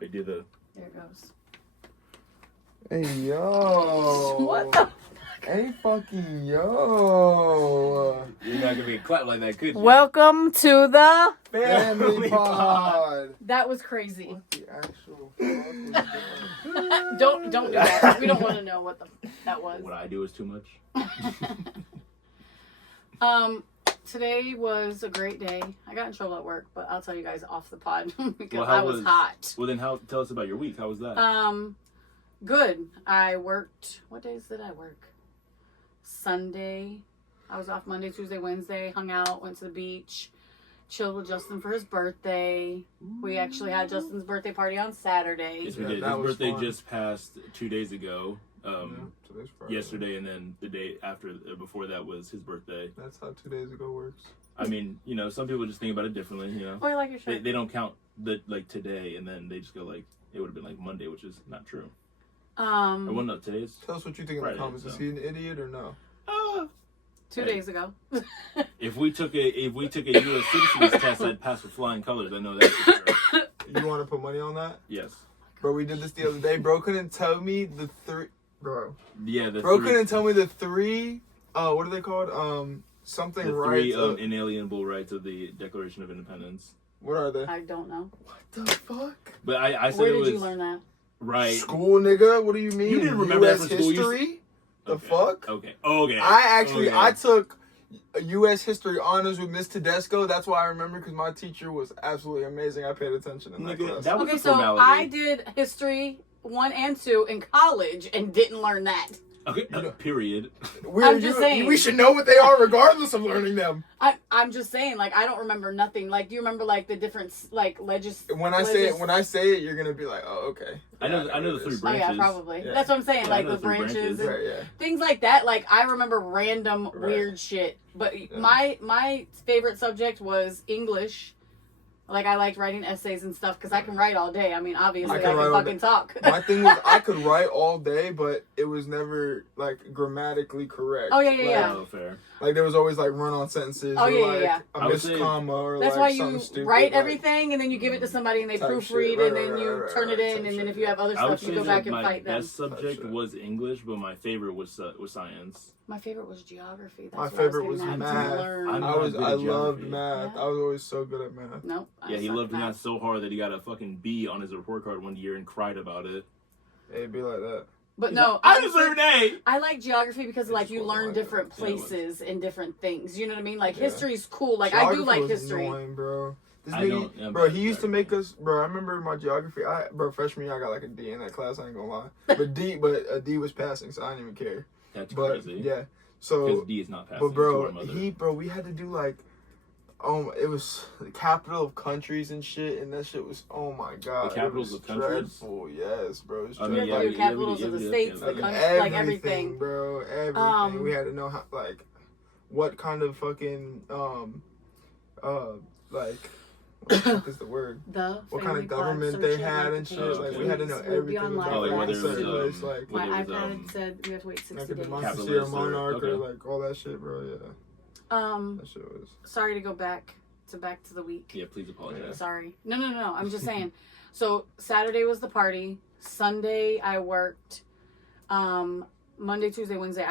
We do the. There it goes. Hey yo. What the? Hey fucking yo. You're not gonna be clapped like that, could you? Welcome to the Family pod. That was crazy. What the actual fuck was that? Don't do that. We don't want to know what that was. What I do is too much. Today was a great day. I got in trouble at work, but I'll tell you guys off the pod because Well, I was hot. Well, then tell us about your week. How was that? Good. I worked. What days did I work? Sunday. I was off Monday, Tuesday, Wednesday. Hung out. Went to the beach. Chilled with Justin for his birthday. We actually had Justin's birthday party on Saturday. Yes, we Yeah, did. that His was birthday fun. just passed 2 days ago. Today's Friday. Yesterday, and then the day after, before that was his birthday. That's how 2 days ago works. I mean, you know, some people just think about it differently. You know, Oh, I like your shirt. they don't count the like today, and then they just go like it would have been like Monday, which is not true. Or well, no, today's. Tell us what you think in Friday, the comments. so. Is he an idiot or no? 2 days ago. If we took a U.S. citizens test, I'd pass with flying colors. I know that for sure. You want to put money on that? Yes. Bro, we did this the other day. Bro couldn't tell me the three. Bro. Yeah. Bro couldn't tell me the three. What are they called? Something the rights. three inalienable rights of the Declaration of Independence. What are they? I don't know. What the fuck? But I said Where it did was you learn that? right. School, nigga. What do you mean? You didn't remember US that from school. history? The Okay. fuck? Okay. Okay. I took a U.S. history honors with Miss Tedesco. That's why I remember, because my teacher was absolutely amazing. I paid attention in that Nigga, class. that was Okay, a so formality. I did history 1 and 2 in college and didn't learn that. Okay. Period. I'm just saying. We should know what they are regardless of learning them. I'm just saying, like, I don't remember nothing. Like, do you remember, like, the different, like, When I say it, you're gonna be like, oh, okay. I know the three Oh, branches. yeah, probably. Yeah. That's what I'm saying. Yeah, Like, I know the the three branches branches. and Right, yeah. things like that. Like, I remember random Right. weird shit. But Yeah. my favorite subject was English. Like, I liked writing essays and stuff because I can write all day. I mean, obviously, I can can write all fucking day. talk. My thing was I could write all day, but it was never like grammatically correct. Oh, yeah. Oh, fair. Like there was always like run-on sentences. Oh, or, yeah, like, yeah. A I would missed say- comma or That's like why something you stupid. write like- everything and then you give it to somebody and they Type proofread shit. Right, and then right, you right, turn it right, in type and then shit, if you have other I would stuff say you go that back and my fight them. best subject shit. was English, but my favorite was science. My favorite was geography. That's My what favorite I was was getting at, math. to learn. I'm I not good at loved geography. math. Yeah. I was always so good at math. Nope. I Yeah, he suck loved at math so hard that he got a fucking B on his report card one year and cried about it. It'd be like that. But He's no, like, I honestly, deserve an A. I like geography because like It's you cool, learn like different that. Yeah, it was. places and different things. You know what I mean? Like Yeah. history's cool. Like I do Geography like was history. Annoying, bro. This I don't- nigga, I'm bro, bad he at used to make geography. us, bro. I remember my geography. Freshman year, I got like a D in that class. I ain't gonna lie, but a D was passing, so I didn't even care. That's But crazy. yeah, Because so D is not passing. but bro, to our mother. we had to do like, it was the capital of countries and shit, and that shit was, oh my god, The capitals it was of countries? dreadful. Yes, bro, it was I You mean, have dreadful. to yeah, do yeah, capitals yeah, of the yeah, states, yeah, the yeah. country, like everything. bro. Everything. We had to know how, like, what kind of fucking like, what the fuck is the word? What Kind of government they had and shit. like, Like we had to know We'll be everything on live about like, for like, whether a it certain was, place, like My whether it was, iPad said we have to wait 60 like a days. democracy or Capitalist or- monarch or okay. like all that shit, bro. Yeah, that shit was. Sorry to go back to the week. Yeah, please apologize. Sorry. No. I'm just saying. So Saturday was the party. Sunday I worked. Monday, Tuesday, Wednesday,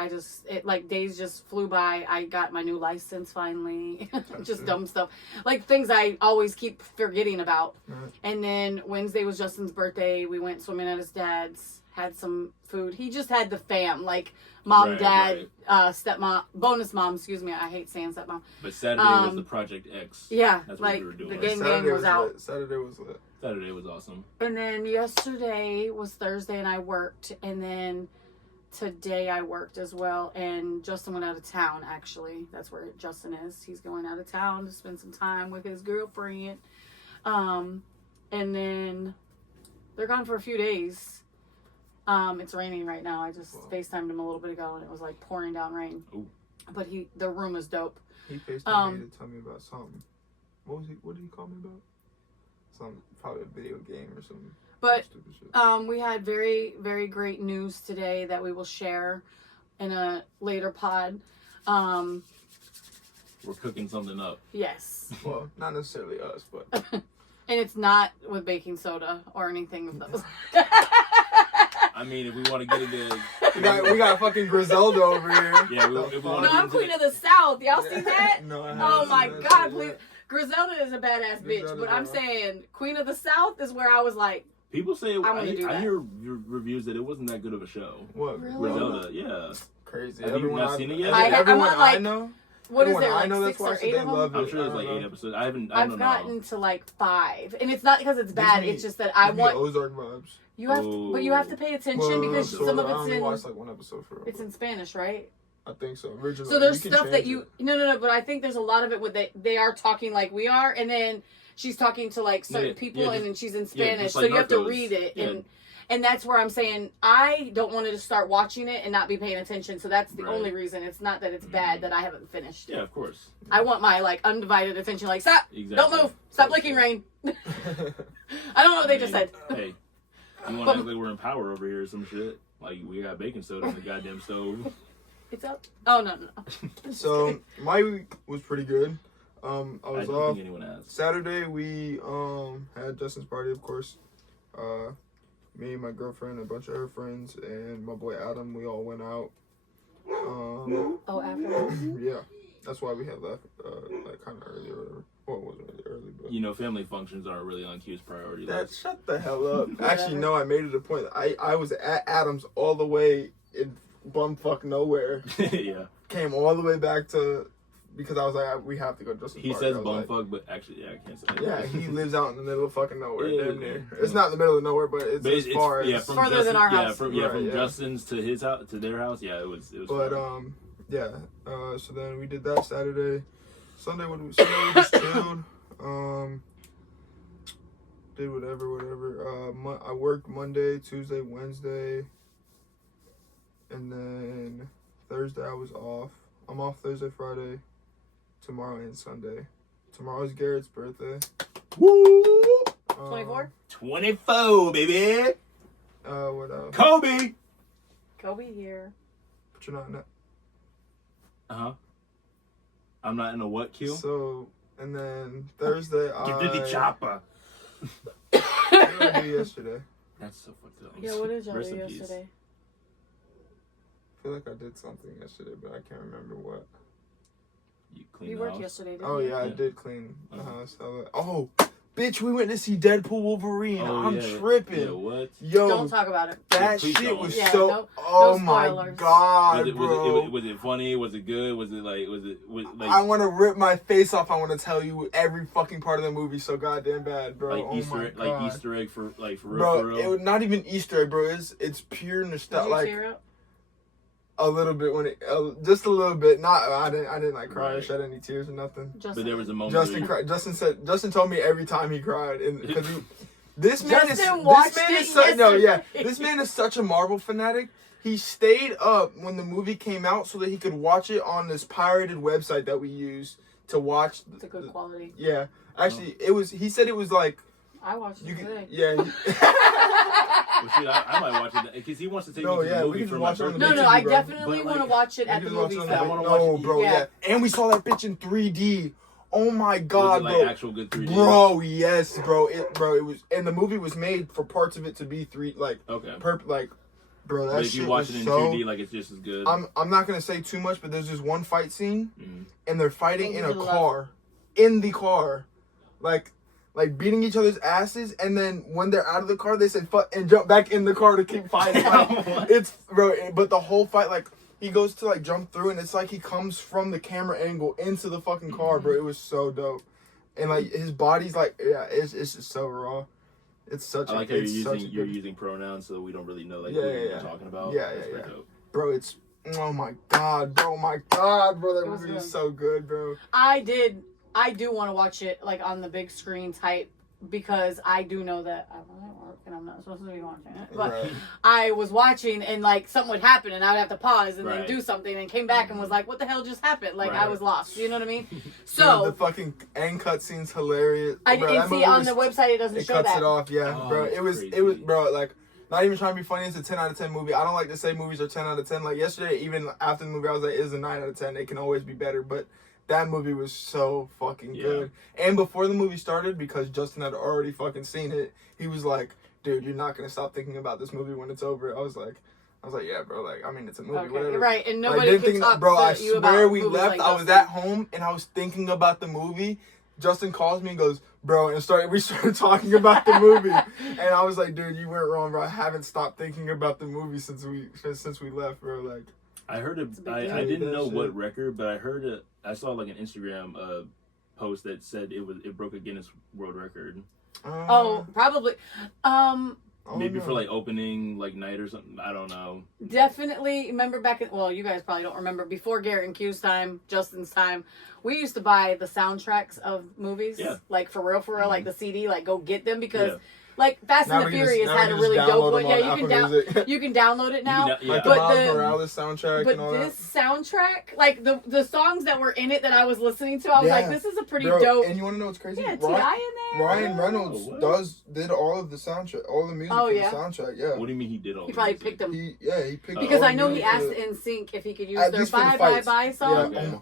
days just flew by. I got my new license finally. Just Gotcha. dumb stuff. Like things I always keep forgetting about. Right. And then Wednesday was Justin's birthday. We went swimming at his dad's, had some food. He just had the fam, like mom, Right, dad, stepmom, bonus mom, excuse me. I hate saying stepmom. But Saturday was the Project X. Yeah, That's like what we were doing. the gang was out. lit. Saturday was lit. Saturday was awesome. And then yesterday was Thursday and I worked. And then today I worked as well. And Justin went out of town, actually. That's where Justin is. He's going out of town to spend some time with his girlfriend. And then they're gone for a few days. It's raining right now. I just FaceTimed him a little bit ago and it was like pouring down rain. Ooh. But the room is dope. He FaceTimed me to tell me about something. What did he call me about? Probably a video game or something. But Stupid shit. we had very, very great news today that we will share in a later pod. We're cooking something up. Yes. Well, not necessarily us, but And it's not with baking soda or anything of those. I mean, if we want to get into... We got fucking Griselda over here. Yeah, if we want No, to I'm Queen of the South. Y'all see that? No, I haven't Oh my seen that God, shit please. yet. Griselda is a badass bitch, Griselda, but I'm bro. saying Queen of the South is where I was like, People say... wanna do I that. hear reviews that it wasn't that good of a show. What? Really? Griselda, yeah. Crazy. Have you not seen it yet? Everyone I'm like, know. what is Everyone there, I like know 6 that's or watched 8 it, of they love them? it. I'm sure there's I like don't 8 know. episodes. I don't I've know. gotten to like 5. And it's not because it's bad, Disney- it's just that I Disney want, Ozark vibes. you have to, but you have to pay attention because Sorta. some of I it's only in, watched like one episode for real. it's in Spanish, right? I think so. Original. So there's You can stuff that change you it. no, but I think there's a lot of it with they are talking like we are, and then she's talking to like certain Yeah, people, yeah, and just- then she's in yeah, Spanish, just so like you have to Narcos. read it, Yeah. and that's where I'm saying I don't want to start watching it and not be paying attention. So that's the Right. only reason. It's not that it's bad that I haven't finished. Yeah, of course. I want my like undivided attention. Like stop, Exactly. don't move, stop licking rain. I don't know what they just said. Hey, you want to act like we're in power over here or some shit? Like, we got baking soda on the goddamn stove. It's up. Oh no. So my week was pretty good. I I was don't off think anyone asked. Saturday. We had Justin's party, of course. Me, my girlfriend, a bunch of her friends, and my boy Adam. We all went out. Oh, after. Yeah, that's why we had left like kind of early or whatever. Well, it wasn't really early, but You know, family functions aren't really on Q's priority that list. shut the hell up. Actually, no, I made it a point. I was at Adams all the way in bumfuck nowhere. Yeah. Came all the way back to because I was like, we have to go to Justin's He party. says I was like, bumfuck, but actually, yeah, I can't say that. yeah, he lives out in the middle of fucking nowhere, Yeah, damn near. yeah. It's not in the middle of nowhere, but it's But as far as. yeah, from Further Justin, than our yeah, house. from Right, from yeah. Justin's to his house to their house. Yeah, it was. But far. yeah. So then we did that Saturday. Sunday we just chilled. Did whatever. I worked Monday, Tuesday, Wednesday, and then Thursday I was off. I'm off Thursday, Friday, tomorrow, and Sunday. Tomorrow's Garrett's birthday. Woo! 24. 24, baby. What else? Kobe. Kobe here. But you're not in that. I'm not in a what queue? So, and then Thursday Give me the chopper. What did I do yesterday? That's so fucked up. Yeah, what did y'all Rest do in peace. yesterday? I feel like I did something yesterday, but I can't remember what. You cleaned You the worked house? yesterday, didn't Oh you? yeah, I Yeah. did clean the house. Oh, bitch, we went to see Deadpool Wolverine. Oh, I'm yeah. tripping. Yeah, what? Yo, Don't talk about it. that Please shit don't. was Yeah, so. no oh my spoilers. god, Was bro! was it funny? Was it good? Was it like I want to rip my face off. I want to tell you every fucking part of the movie so goddamn bad, bro. like oh Easter my god. Easter egg for real? Bro, for it real? was not even Easter egg, bro. It's pure Did nostalgia. you Like tear up? a little bit when it, just a little bit. Not, I didn't like cry or Right. shed any tears or nothing. Justin. But there was a moment. Justin where cried. Justin told me every time he cried, and because this man is Justin watched it this man is such a Marvel fanatic. He stayed up when the movie came out so that he could watch it on this pirated website that we use to watch. It's a good quality. Yeah, actually, it was. He said it was like I watched it you could. today. Yeah. Well, shit, I might watch it because he wants to take No, me to yeah, the we movie can for just my watch it on the birthday. No, big I TV, bro. definitely But, want to like, watch it You at the just watch it movies. on I the though. wanna big- watch No, it. bro. Yeah. Yeah, and we saw that bitch in 3D. Oh my Was god, it like bro. actual good 3D? Bro, yes, bro. It was, and the movie was made for parts of it to be Okay. bro. That But if shit you watch was it in so. 2D, like it's just as good. I'm not gonna say too much, but there's this one fight scene, Mhm. and they're fighting in a Over the car, in the car, like beating each other's asses, and then when they're out of the car, they say fuck and jump back in the car to keep fighting. Like, it's bro, but the whole fight, like he goes to like jump through, and it's like he comes from the camera angle into the fucking car, bro. It was so dope, and like his body's like, yeah, it's just so raw. It's such. I like how it's such a you're good- using pronouns, so we don't really know like Yeah, who yeah, you're yeah. talking about. Yeah, That's yeah, pretty yeah. dope. Bro, it's oh my god, bro, that It was movie is good. so good, bro. I do want to watch it like on the big screen type because I do know that I'm at work and I'm not supposed to be watching it. But Right. I was watching and like something would happen and I would have to pause and then Right. do something and came back and was like, what the hell just happened? Like I Right. was lost. You know what I mean? Dude, So the fucking end cut scene's hilarious. I Bro, didn't that see movie on was- the website it doesn't It show cuts that. it off, yeah, Oh, bro. that's It was, crazy. bro. Like, not even trying to be funny. It's a 10 out of 10 movie. I don't like to say movies are 10 out of 10. Like yesterday, even after the movie, I was like, it's a 9 out of 10. It can always be better, but That movie was so fucking good. And before the movie started, because Justin had already fucking seen it, he was like, dude, you're not going to stop thinking about this movie when it's over. I was like, yeah, bro, like, I mean, it's a movie, whatever. Right, and nobody can talk bro, I to you about swear we movies left, like I was at home, and I was thinking about the movie. Justin calls me and goes, bro, and we started talking about the movie. And I was like, dude, you weren't wrong, bro. I haven't stopped thinking about the movie since we left, bro. Like, I heard it. I didn't know what record, but I heard it. I saw like an Instagram post that said it broke a Guinness World Record. Probably. Maybe for like opening like night or something. I don't know. Definitely remember back in, well, you guys probably don't remember, before Garrett and Q's time, Justin's time, we used to buy the soundtracks of movies. Yeah. Like for real, like the CD, like go get them because like Fast and the Furious had a really download dope one. Yeah, you can download it now. Like the Miles Morales soundtrack and all that. But this soundtrack, like the songs that were in it that I was listening to, I was like, this is a pretty dope. And you want to know what's crazy? Yeah, T.I. in there. Ryan Reynolds did all of the soundtrack, all the music for the soundtrack. Yeah. What do you mean he did all? He probably picked them. He picked because I know he asked NSYNC if he could use their Bye Bye Bye song. Yeah.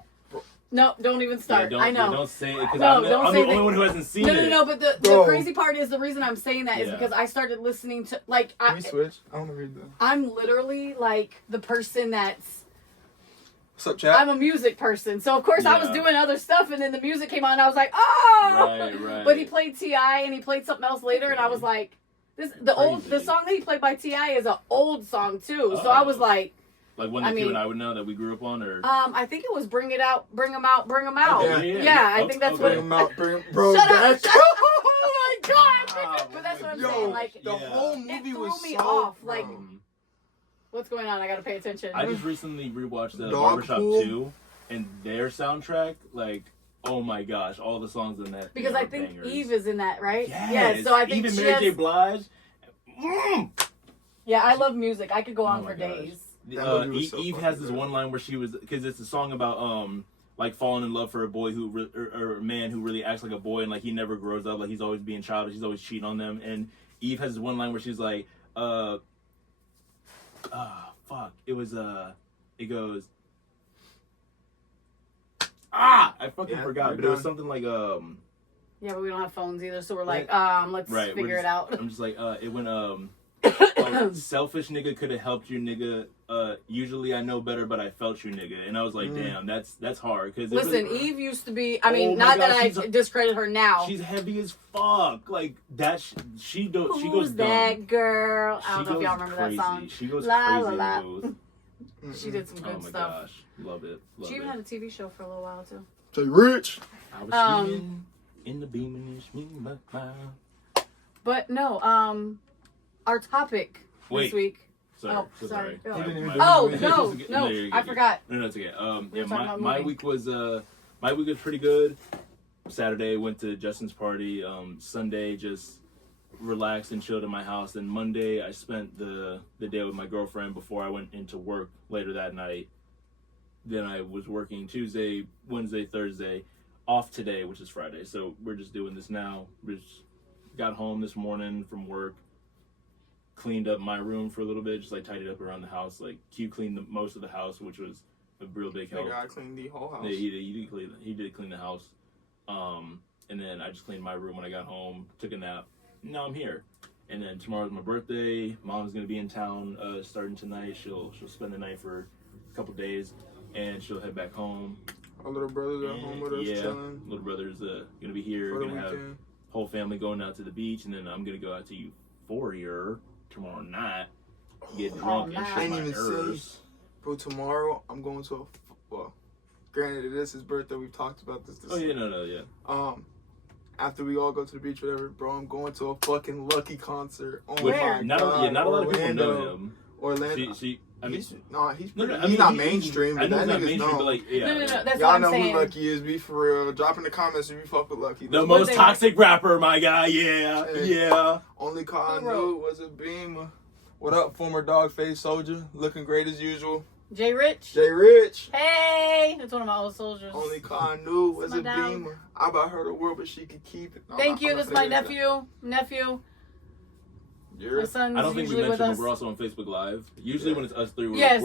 No, don't even start. I know. Don't say it because I'm the only one who hasn't seen it. No. But the crazy part is the reason I'm saying that is because I started listening to like. Can we switch? I want to read that. I'm literally like the person that's. What's up, chat? I'm a music person, so of course I was doing other stuff, and then the music came on, and I was like, oh. Right. But he played T.I. and he played something else later, and I was like, the song that he played by T.I. is an old song too. So I was like. Like one that you and I would know that we grew up on, or I think it was Bring It Out, Bring 'Em Out, Bring 'Em Out. Yeah, I think that's what. Bring 'em out, bro. Shut up! Oh my god! But that's what I'm saying. Like the whole movie threw was me so off. Like, what's going on? I gotta pay attention. I just recently rewatched the Barbershop 2, and their soundtrack, like, oh my gosh, all the songs in that. Because I think bangers. Eve is in that, right? Yes. Yeah. So I think even Mary J. Blige. Yeah, I love music. I could go on for days. Eve has this one line where she was, because it's a song about like falling in love for a boy or a man who really acts like a boy and like he never grows up, like he's always being childish, he's always cheating on them. And Eve has this one line where she's like, it goes, I fucking forgot, but it was something like Yeah, but we don't have phones either, so we're like, let's figure it out. I'm just like, it went selfish nigga could have helped you, nigga. Usually I know better, but I felt you, nigga. And I was like, damn, that's hard. Cause listen, Eve used to be. I mean, not that I discredit her now. She's heavy as fuck. Like that. She goes. Who's that girl? I don't know if y'all remember that song. She goes la, crazy. La, la. She did some good stuff. Oh my gosh, love it. She even had a TV show for a little while too. Jay Rich. I was singing in the beaming. But no, our topic this week. Sorry. Sorry. No, I forgot. No, it's okay. My week was pretty good. Saturday went to Justin's party. Sunday just relaxed and chilled in my house. And Monday I spent the day with my girlfriend before I went into work later that night. Then I was working Tuesday, Wednesday, Thursday, off today, which is Friday. So we're just doing this now. We just got home this morning from work. Cleaned up my room for a little bit, just like tidied up around the house. Like Q cleaned most of the house, which was a real big help. I cleaned the whole house. Yeah, he did clean the house. And then I just cleaned my room when I got home, took a nap. Now I'm here. And then tomorrow's my birthday. Mom's gonna be in town starting tonight. She'll spend the night for a couple days, and she'll head back home. Our little brother's at home with us chilling. Little brother's gonna be here. We're gonna have whole family going out to the beach, and then I'm gonna go out to Euphoria tomorrow night, get drunk and shit my nerves. Bro, tomorrow I'm going to granted it is his birthday, we've talked about this. After we all go to the beach, whatever, bro, I'm going to a fucking Lucky concert. Oh my god. Not a lot of people know him. Orlando. He's not mainstream, but that nigga's known. But like, yeah. No, that's y'all what I'm know saying. who Lucky is. Be for real. Drop in the comments if you fuck with Lucky. The most toxic rapper, my guy. Yeah. Only car I knew was a Beamer. What up, former Dogface soldier? Looking great as usual. Jay Rich. Hey, that's one of my old soldiers. Only car I knew was a Beamer. I bought her the world, but she could keep it. Thank you. This is my nephew. My son's I don't think we usually with mentioned, us. but we're also on Facebook Live. Usually when it's us three, we're yes.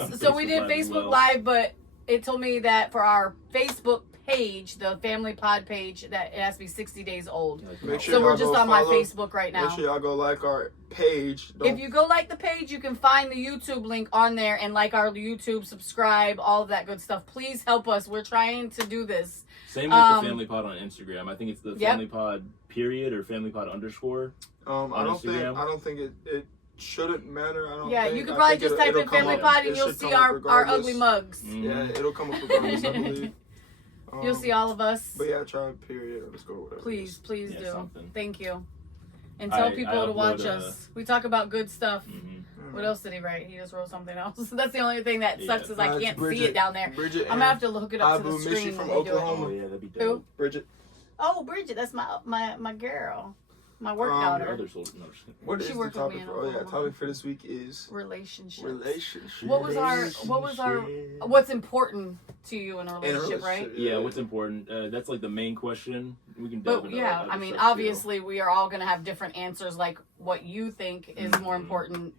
on So we did Facebook Live, but it told me that for our Facebook page, the Family Pod page, that it has to be 60 days old. Make sure So we're y'all just go on my follow. Facebook right now. Make sure y'all go like our page. If you go like the page, you can find the YouTube link on there and like our YouTube, subscribe, all of that good stuff. Please help us. We're trying to do this. Same with the Family Pod on Instagram. I think it's the Family Pod period or Family Pod underscore. I don't think it shouldn't matter. I don't. Yeah, think. you could I probably think just type in Family Pod and you'll see our ugly mugs. Yeah, it'll come up regardless, I believe. You'll see all of us. But yeah, try period underscore whatever. Please do. Something. Thank you. And tell people to watch us. We talk about good stuff. What else did he write? He just wrote something else. That's the only thing that sucks is I can't see it down there. Bridget, I'm gonna have to hook it up to the Missy screen. from when we do it. Oklahoma. Oh yeah, that'd be dope. Who? Bridget. Oh, Bridget, that's my girl, my work Your daughter. other soul, no, just kidding. What She is the worked with topic me in for? Oh yeah, Oklahoma. topic for this week is Relationships. relationships. What was our what's important to you in a relationship, right? Yeah, what's important? That's like the main question. We can delve But into yeah, other I mean, stuff, too. obviously, we are all gonna have different answers. Like what you think is more important.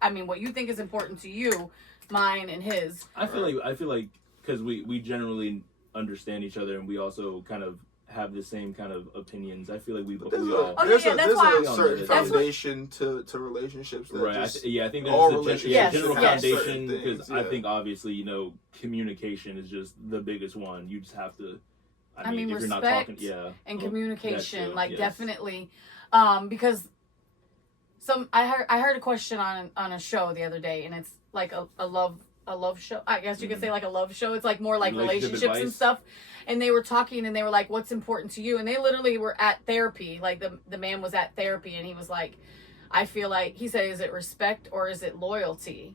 I mean, what you think is important to you, mine and his. I feel like because we generally understand each other and we also kind of have the same kind of opinions. I feel like we all There's that's a why certain that's foundation to relationships. That right. just, I think all there's a relationships general have foundation certain because things, I yeah. think obviously communication is just the biggest one. You just have to. I mean, if you're not respect talking, yeah, and Well, communication, that too, like yes. definitely, because I heard a question on a show the other day, and it's like a love show. I guess you could say like a love show. It's like more like Relationship relationships and advice. stuff. And they were talking, and they were like, "What's important to you?" And they literally were at therapy. Like the man was at therapy, and he was like, "I feel like," he said, "Is it respect or is it loyalty?"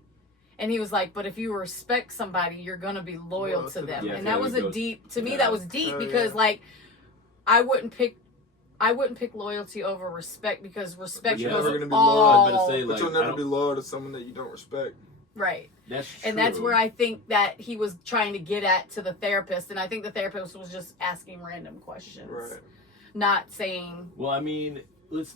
And he was like, "But if you respect somebody, you're gonna be loyal to them." Yeah, and that was a deep. To me, Yeah. that was deep because like, I wouldn't pick loyalty over respect because respect But you're goes never gonna be all loyal. I was about to say, But like, you'll I never don't- be loyal to someone that you don't respect. right. That's true. And that's where I think that he was trying to get at to the therapist, and I think the therapist was just asking random questions, Right. not saying. Well, I mean, let's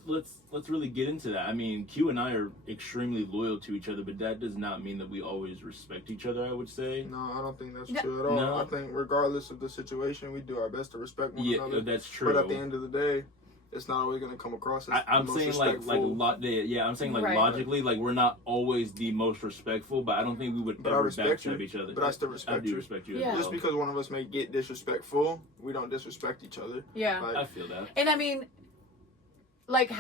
really get into that. I mean, Q and I are extremely loyal to each other, but that does not mean that we always respect each other. I would say. No, I don't think that's Yeah. true at all. No. I think regardless of the situation, we do our best to respect one Yeah, another. that's true. But at the end of the day, it's not always going to come across as I'm the most saying respectful. I'm saying like Right. logically, like we're not always the most respectful, but I don't think we would But I ever respect backstab you. each other. But I still I respect do you. respect you. Yeah. As Just well. because one of us may get disrespectful, we don't disrespect each other. Yeah. Like, I feel that. And I mean, like,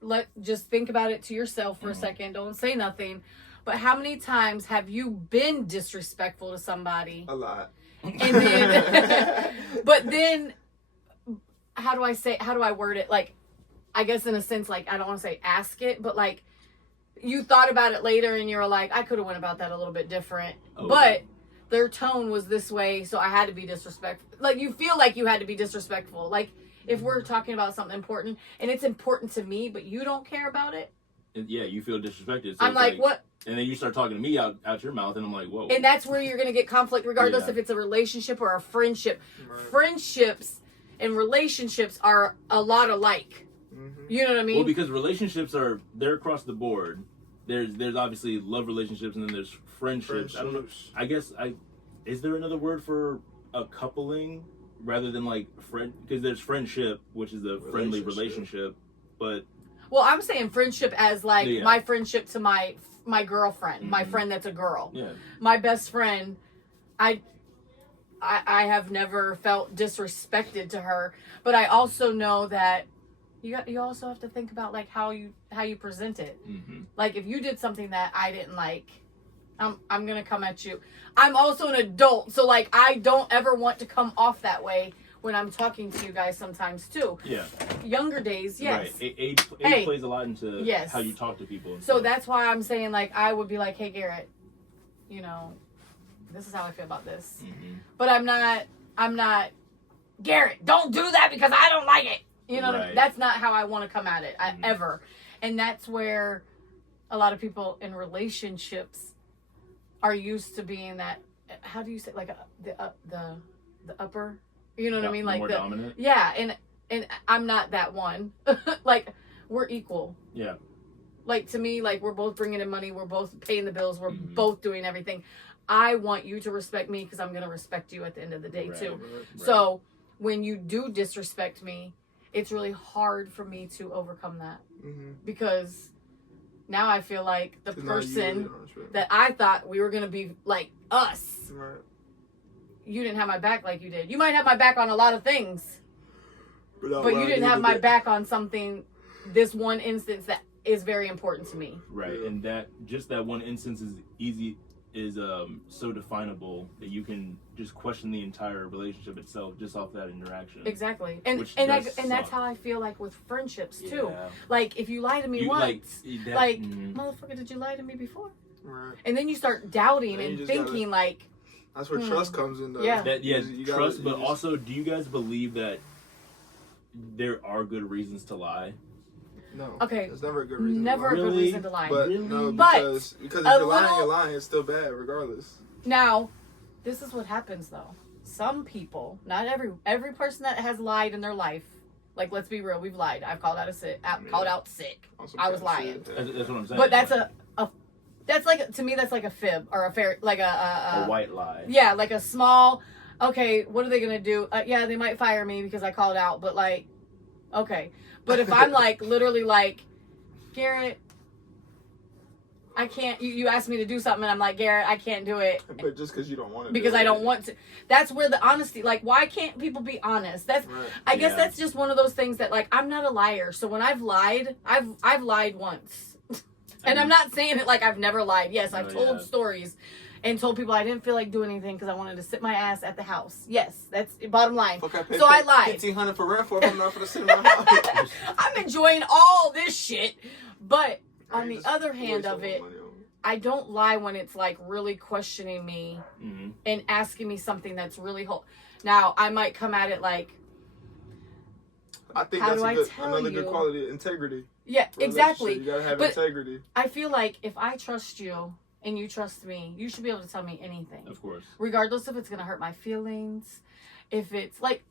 let just think about it to yourself for a Mm-hmm. second. Don't say nothing. But how many times have you been disrespectful to somebody? a lot. And then, but then, how do I word it? Like, I guess in a sense, like, I don't want to say ask it, but like, you thought about it later and you're like, I could have went about that a little bit different. Oh, But their tone was this way, so I had to be disrespectful. Like, you feel like you had to be disrespectful. Like, if we're talking about something important and it's important to me, but you don't care about it, Yeah, you feel disrespected. So I'm it's like, what? And then you start talking to me out your mouth, and I'm like, whoa. And that's where you're going to get conflict, regardless Yeah. if it's a relationship or a friendship. Right. Friendships and relationships are a lot alike. Mm-hmm. You know what I mean? Well, because relationships they're across the board. There's obviously love relationships, and then there's friendships. I don't know. I guess is there another word for a coupling rather than like friend? Because there's friendship, which is a friendly relationship, but well, I'm saying friendship as like Yeah. my friendship to my girlfriend, my Mhm. friend that's a girl. yeah, My best friend, I have never felt disrespected to her, but I also know that you also have to think about like how you present it. hmm Like if you did something that I didn't like, I'm gonna come at you. I'm also an adult, so like I don't ever want to come off that way when I'm talking to you guys sometimes too. yeah, Younger days, yes. right. Age Hey. plays a lot into Yes. how you talk to people. And So stuff. that's why I'm saying like I would be like, hey Garrett, you know, this is how I feel about this. Mhm. But I'm not Garrett, don't do that because I don't like it. You know what I mean? Right. That's not how I want to come at it. Mhm. Ever. And that's where a lot of people in relationships are used to being that, how do you say, like the upper, you know what I mean? The Like more dominant. yeah. And I'm not that one. Like we're equal. Yeah. Like to me, like we're both bringing in money, we're both paying the bills, we're Mhm. both doing everything. I want you to respect me because I'm going to respect you at the end of the day, too. Right. So when you do disrespect me, it's really hard for me to overcome that. Mm-hmm. Because now I feel like the 'Cause now you person really don't respect. that I thought we were going to be like us, Right. you didn't have my back like you did. You might have my back on a lot of things, but you didn't have my back on something, this one instance that is very important to me. Right, and that one instance is so definable that you can just question the entire relationship itself just off that interaction. Exactly. And Which and does that's suck. how I feel like with friendships too. Yeah. Like if you lie to me You, once, that- like mhm. motherfucker, did you lie to me before? Right. And then you start doubting Then you and just thinking like, That's where trust comes in, though. Yeah. You gotta- Trust, you but just- also, do you guys believe that there are good reasons to lie? No. Okay, There's never a good reason. never a To good Really? reason to lie. lie. But Really? no, But because if a you're lying, little- you're lying. It's still bad, regardless. Now, this is what happens though. Some people, not every person that has lied in their life, like let's be real, we've lied. I've called out called out sick. On some I was kind of lying. shit. That's what I'm saying. But that's like to me that's like a fib or a fair like a white lie. yeah, like a small, okay, what are they going to do? Yeah, they might fire me because I called out, but like, okay. But if I'm like, literally like, Garrett, I can't, you asked me to do something and I'm like, Garrett, I can't do it But just because you don't want to. because I don't want to. That's where the honesty, like, why can't people be honest? That's, Right. I guess Yeah. that's just one of those things that like, I'm not a liar. So when I've lied, I've lied once. And I'm not saying it like I've never lied. Yes, I've Oh, told yeah. stories and told people I didn't feel like doing anything because I wanted to sit my ass at the house. Yes, that's bottom line. Fuck, I paid So I lied. $1,500 for rent for. I'm not for the sit in my house. I'm enjoying all this shit. But on You the just other hand waste all of my it, money on it. I don't lie when it's like really questioning me Mm-hmm. and asking me something that's really Now, I might come at it like, I think How that's do I a good, tell another you? good quality, integrity. yeah, For a exactly. relationship. You gotta have But- integrity. I feel like if I trust you and you trust me, you should be able to tell me anything. Of course. Regardless if it's going to hurt my feelings. If it's like,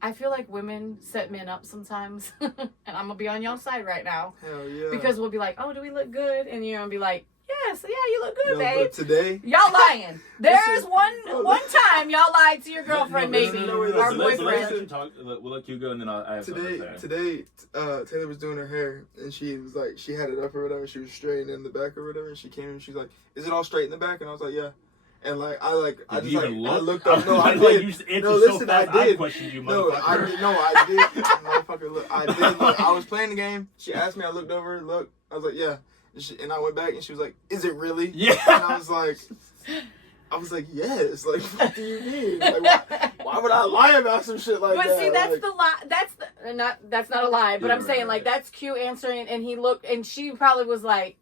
I feel like women set men up sometimes. And I'm going to be on y'all's side right now. Hell yeah. Because we'll be like, oh, do we look good? And you're going to be like, yes, yeah, you look good, No, babe. but today, Y'all lying. There's Listen. one time y'all lied to your girlfriend, maybe, or listen, Let's boyfriend. actually talk. We'll let you go, and then I have something to say. today, Taylor was doing her hair, and she was like, she had it up or whatever. She was straightening in the back or whatever, and she came and she's like, "Is it all straight in the back?" And I was like, "Yeah." And like, I Did you even I look? looked up. No, I Like, did. you just answered No, so listen, fast, I did. questioned you, No, motherfucker. I did. Motherfucker, look, I did. Look, I was playing the game. She asked me. I looked over. Look, I was like, "Yeah." And I went back, and she was like, "Is it really?" Yeah. And I was like, "Yes." Like, what do you mean? Like, why would I lie about some shit like But that? see, that's Like, the lie. That's not a lie. But Yeah, I'm saying right, like right. that's cute answering, and he looked, and she probably was like,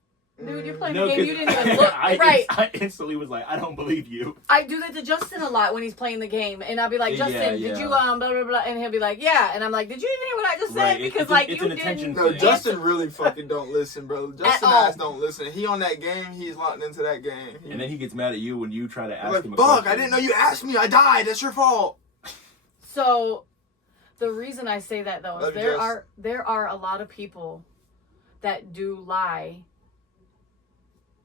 "Dude, you're playing No, the game. You 'cause didn't even look right." I instantly was like, I don't believe you. I do that to Justin a lot when he's playing the game, and I'll be like, Yeah, "Justin, did yeah. you blah blah blah?" And he'll be like, "Yeah," and I'm like, "Did you even hear what I just said?" Right, Because it's like an you attention didn't. No, thing. Justin really fucking don't listen, bro. Justin all. ass don't listen. He on that game. He's locked into that game. And then he gets mad at you when you try to He's ask like, him a "Fuck! question. I didn't know you asked me. I died. That's your fault." So, the reason I say that though is Love you, there Jess. are a lot of people that do lie,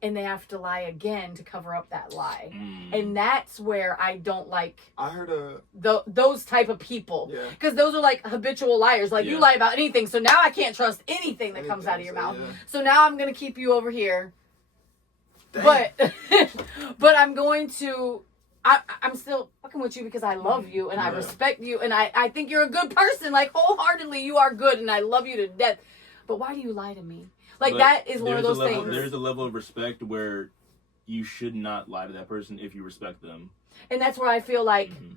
and they have to lie again to cover up that lie, and that's where I don't like I heard a those type of people. yeah. Because those are like habitual liars. Like you Yeah. lie about anything. So now I can't trust anything that comes out of your mouth. Yeah. So now I'm going to keep you over here. Damn. But but I'm going to I'm still fucking with you because I love you and I Yeah. respect you and I think you're a good person. Like wholeheartedly you are good and I love you to death. But why do you lie to me? Like But that is one of there's those a level, things. There's a level of respect where you should not lie to that person if you respect them. And that's where I feel like Mhm.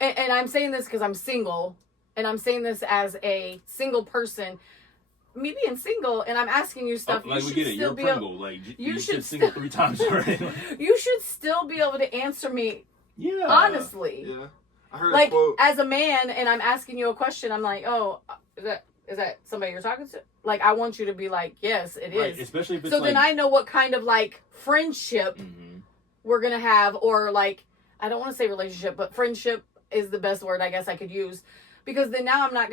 and I'm saying this because I'm single, and I'm saying this as a single person. Me being single, and I'm asking you stuff. Like you we should get it. You're still a be able, Pringle. Like you you should said single still- 3 times already. you should still be able to answer me Yeah. honestly. Yeah. I heard Like a quote. as a man, and I'm asking you a question. I'm like, oh, is that somebody you're talking to? Like, I want you to be like, yes, it Right, is. especially if it's So like, then I know what kind of like friendship Mhm. we're gonna have, or like I don't want to say relationship, but friendship is the best word I guess I could use, because then now I'm not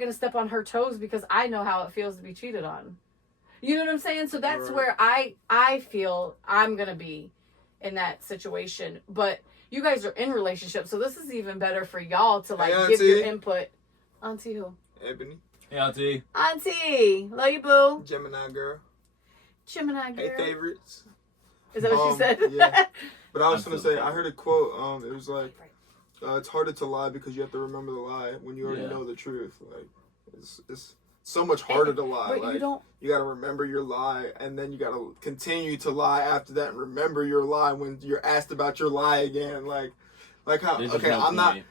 gonna step on her toes because I know how it feels to be cheated on. You know what I'm saying? So that's Right. where I feel I'm gonna be in that situation. But you guys are in relationships, so this is even better for y'all to like Hey, give your Auntie. input. Auntie who? Ebony, Hey, Auntie. Auntie, love you, boo. Gemini girl. Gemini girl. Hey, favorites. Is that what she said? Yeah. But I was I'm gonna so say, I heard a quote. It was like, it's harder to lie because you have to remember the lie when you already Yeah. know the truth. Like, it's so much harder to lie. But Like, you don't. you gotta remember your lie, and then you gotta continue to lie after that, and remember your lie when you're asked about your lie again. Like how? There's just Okay, no I'm not. point.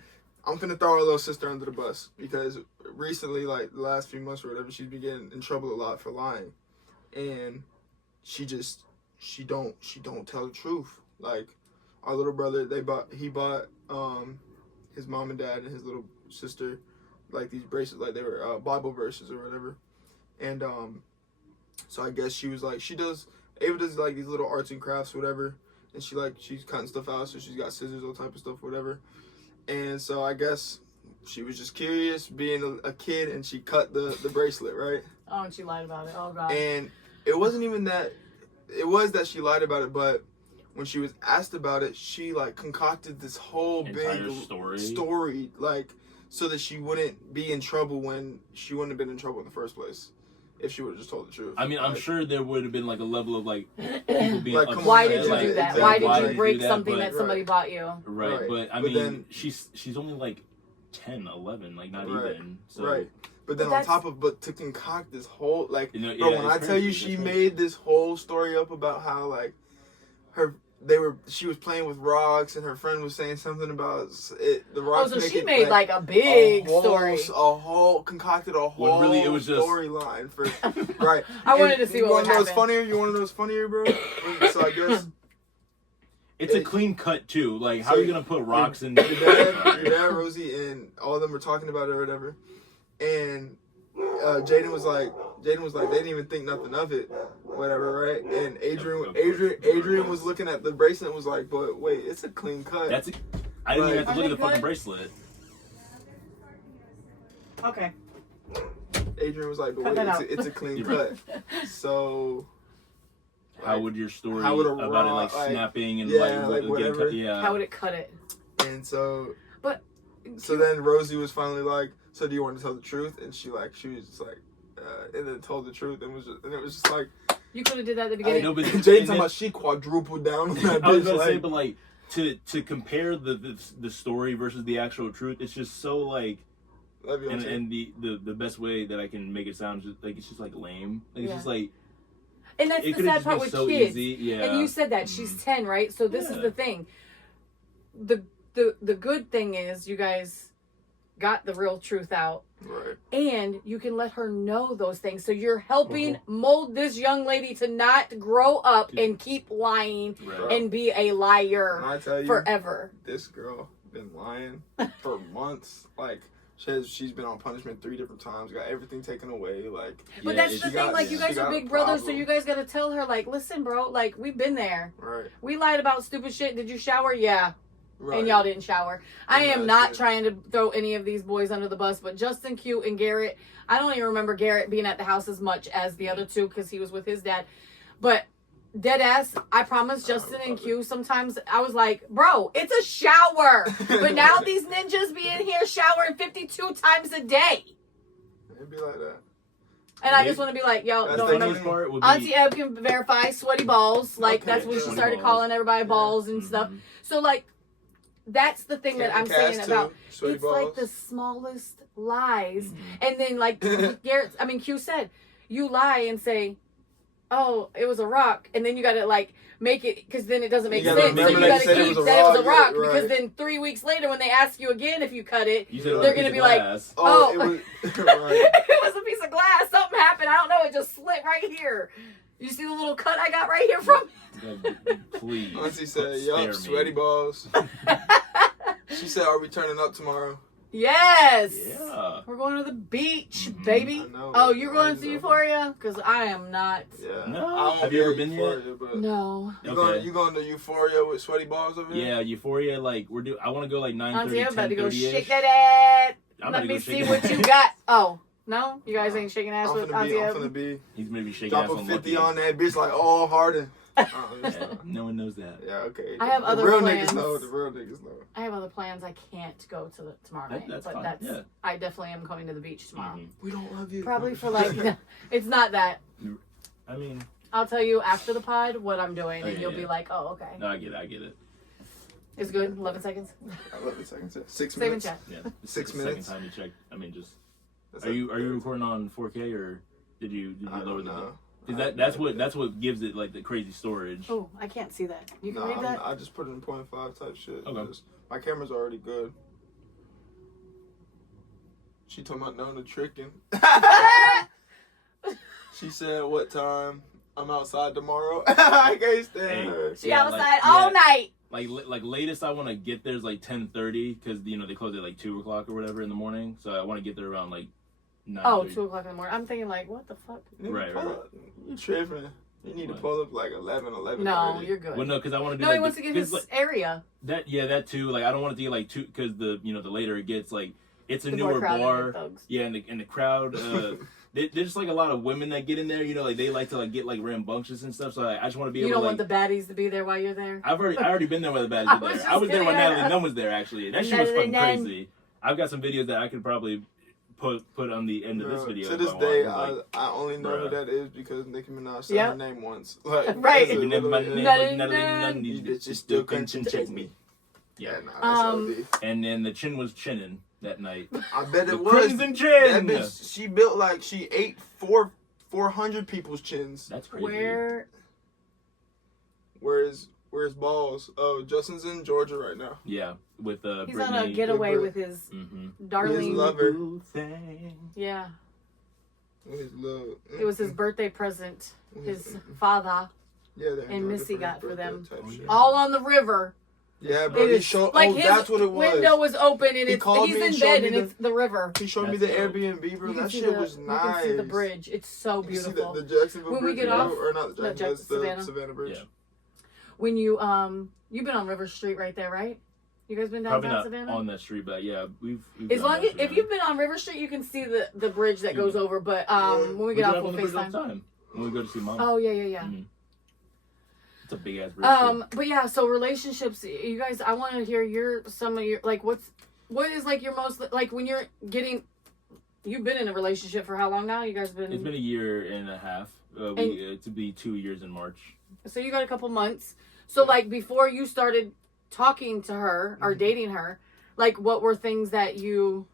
I'm gonna throw our little sister under the bus because recently, like the last few months or whatever, she's been getting in trouble a lot for lying, and she don't tell the truth. Like our little brother, he bought his mom and dad and his little sister like these bracelets, like they were Bible verses or whatever, and so I guess she was like Ava does like these little arts and crafts whatever, and she's cutting stuff out, so she's got scissors, all type of stuff whatever. And so I guess she was just curious, being a kid, and she cut the bracelet, right? Oh, and she lied about it. Oh God. And it wasn't even that. It was that she lied about it, but when she was asked about it, she like concocted this whole Entire big story, like so that she wouldn't be in trouble when she wouldn't have been in trouble in the first place if she would have just told the truth. I mean, I'm Like, sure there would have been like a level of like people being Like, upset. come Why on, did you like, do that? exactly. Why Why did did you you break do that? something But- that somebody bought you? Right, Right. but I But mean, then- she's only like 10, 11, like not Right. even. So, Right. But then But on top of, but to concoct this whole, like, You know, bro, yeah, when it's I tell you crazy, she it's made this whole story up about how, like, she was playing with rocks and her friend was saying something about it, the Oh, rocks. so make she it, made like a big story. Concocted a whole really it was just- storyline for, right. I wanted And to see you what would wanna know what's happen. funnier? You want to know what's funnier, bro? So I guess it's a It- clean cut too. Like, how So are you gonna put rocks in? your dad, Rosie, and all of them were talking about it or whatever, and Jaden was like, they didn't even think nothing of it, whatever, right? And Adrian was looking at the bracelet and was like, but wait, it's a clean cut. I didn't even have Are to look they at the fucking good? bracelet. Okay. Adrian was like, but Cut wait, that out. it's a clean You're cut. right. So How would your story how would a about it like rock, snapping and yeah, like, like, getting whatever. cut? Yeah. How would it cut it? and so So then Rosie was finally like, so do you want to tell the truth? And she was just like, and then told the truth and it was just like, you could have did that at the I beginning. know, but- Jaden and talking then- about she quadrupled down on that I was bitch. gonna say, Like, but like to compare the story versus the actual truth, it's just so like, love you, Auntie. and the best way that I can make it sound just like it's just like lame. Like it's Yeah. just like And that's it the could sad have just part been with so kids. easy. Yeah. And you said that she's 10, right? So this is Yeah. the thing. The good thing is you guys got the real truth out, Right. and you can let her know those things. So you're helping mold this young lady to not grow up and keep lying Right. and be a When liar I tell you, forever. this girl been lying for months. Like she's been on punishment 3 different times. Got everything taken away. Like, But Yeah, that's it's- the she thing, got- like you she guys got are a big brothers, so problem. you guys gotta tell her, like, listen, bro, like we've been there. right. We lied about stupid shit. Did you shower? Yeah. Right. And y'all didn't shower. I And am that's not it. trying to throw any of these boys under the bus, but Justin Q and Garrett, I don't even remember Garrett being at the house as much as the other two because he was with his dad. But dead ass, I promise Justin and Q, sometimes I was like, bro, it's a shower. But now these ninjas be in here showering 52 times a day. It'd be like that. And I just want to be like, yo, That's don't the remember. funniest part would be Auntie Eb can verify sweaty balls. Like, Okay, that's when she sweaty started balls. calling everybody Yeah. balls and stuff. Mhm. So, like, that's the thing that I'm saying Cast about. too, sweaty It's like balls. the smallest lies. Mhm. And then, like, Q said, you lie and say, oh, it was a rock. And then you got to, like, make it, because then it doesn't make You sense. gotta So remember you that got you to said it keep was a that it was a rock, rock. yeah, Because right. then 3 weeks later, when they ask you again if you cut it, You said it was they're a gonna piece be of like, glass. oh. It was right. it was a piece of glass. Something happened. I don't know. It just slit right here. You see the little cut I got right here from? Please. Auntie said, spare yup, me. sweaty balls. She said, are we turning up tomorrow? Yes. Yeah. We're going to the beach, Mhm. baby. I know. Oh, you're going I to know. Euphoria? Because I am not. Yeah. No. I won't Have be you ever at been yet? Euphoria, But No. you Okay. going to Euphoria with sweaty balls over here? Yeah, Euphoria. Like I want to go like 9:30, Auntie, I'm about to go 10:30-ish. shake that ass. I'm Let about to me go see shake what that. you got. Oh, No, you guys ain't shaking ass with Auntie I'm Eb? finna be He's maybe shaking drop ass a on 50 Lucky. on that bitch like all Harden. Yeah, no one knows that. Yeah, okay. I have the other real plans. niggas know. The real niggas know. I have other plans. I can't go to tomorrow night, That's but fine. that's Yeah. I definitely am coming to the beach tomorrow. Mhm. We don't love you. Probably for like, it's not that. I mean, I'll tell you after the pod what I'm doing, Oh, and yeah, you'll yeah. be like, oh, okay. no, I get it. It's good. 11 seconds. I love the second set. 6 Save and minutes. chat. Yeah. It's 6 the minutes. Second time you checked. I mean, just That's are you like- recording on 4K or did you I lower don't the? know. Because that's what gives it like the crazy storage. Oh, I can't see that. You can Nah, read that? I just put it in 0.5 type shit. Okay. Just- my camera's already good. She talking about knowing the tricking. She said, "What time? I'm outside tomorrow." I can't stand Hey. her. She Yeah, outside like, all yeah. night. Like latest I want to get there is like 10:30 because they close at like 2 o'clock or whatever in the morning. So I want to get there around like 9. Oh, 2 o'clock in the morning. I'm thinking like, what the fuck? You need to Right, pull right. up. You tripping. You need to What? pull up like 11:30. No, you're good. Well, no, because I want to do. No, like, he wants to get his area. that too. Like I don't want it to get like too because the later it gets like it's a The more newer crowded bar. with thugs. Yeah, and the crowd. There's just like a lot of women that get in there. Like they like to like get like rambunctious and stuff. So I just want to be You able don't to want like. the baddies to be there while you're there? I already been there with the baddies I were was there. just I was there when kidding. Natalie Nunn was there actually. That shit was Natalie fucking Nunn. crazy. I've got some videos that I could probably put on the end of this video. To if this I want. day, It's like, I only know who bruh. that is because Nicki Minaj said Yep. her name once. Like, Right. that's "Even if my literally- name Natalie was Natalie Nunn. Nunn, These these bitches bitches still still couldn't couldn't check check me." me. Yeah. Yeah, nah, that's OD. And then the chin was chinning that night. I bet The it was. Crimson That Chin. bitch, she built like she ate 400 people's chins. That's crazy. Where Where's balls? Oh, Justin's in Georgia right now. Yeah, with he's Brittany. on a getaway Brit- with his Mm-hmm. darling. His lover. Yeah, With his love. it was his birthday present. With His father, Yeah, they're in and Georgia Missy for his got for birthday them. type shit. all on the river. Yeah, bro. It He is showed. like Oh, his that's what it was. window was open and He it's called he's me and in showed bed me and the- it's the river. He showed me That's the dope. Airbnb, bro. You can That see shit the- was You nice. can see the bridge. It's so You see beautiful. the Jacksonville When we Bridge, get off- or not the Jacksonville, it's the Savannah. Savannah Bridge. Yeah. When you've been on River Street right there, right? You guys been Probably downtown not Savannah? on that street, but yeah, we've As done long that as if Savannah. you've been on River Street, you can see the bridge that goes over. But when we get off, up we'll on the bridge all the FaceTime. time when we go to see mom. Oh yeah. Mhm. It's a big ass bridge. too. But yeah, so relationships, you guys. I want to hear some of your like. What is like your most like when you're getting. You've been in a relationship for how long now? You guys been. It's been a year and a half. To be 2 years in March. So you got a couple months. So like before you started talking to her or dating her, like what were things that you?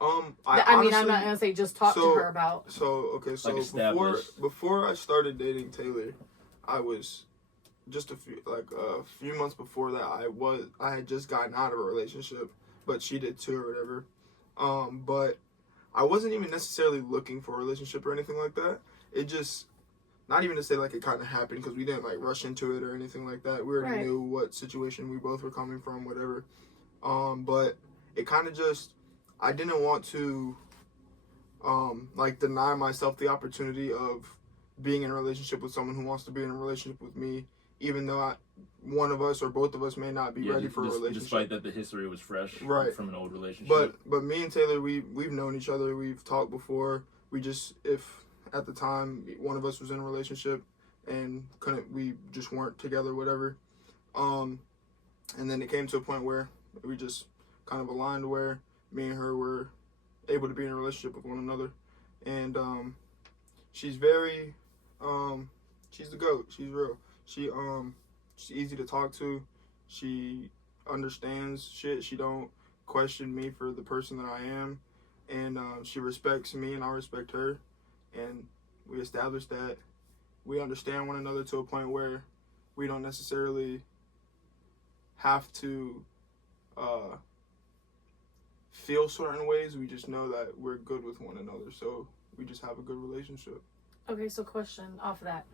I mean, I'm not gonna say just talk so- to her about. So okay, so Like established. before I started dating Taylor, I was just a few months before that. I had just gotten out of a relationship, but she did too or whatever. But I wasn't even necessarily looking for a relationship or anything like that. It just, not even to say like it kind of happened because we didn't like rush into it or anything like that. We already Right. knew what situation we both were coming from, whatever. But it kind of just, I didn't want to like deny myself the opportunity of being in a relationship with someone who wants to be in a relationship with me, even though one of us or both of us may not be ready for a relationship. Despite that the history was fresh Right. from an old relationship. But me and Taylor, we've known each other. We've talked before. We just, if at the time one of us was in a relationship and we just weren't together, whatever. And then it came to a point where we just kind of aligned where me and her were able to be in a relationship with one another. And she's very, she's the GOAT. She's real. She's easy to talk to. She understands shit. She don't question me for the person that I am. And she respects me and I respect her. And we established that we understand one another to a point where we don't necessarily have to feel certain ways. We just know that we're good with one another. So we just have a good relationship. Okay, so question off of that.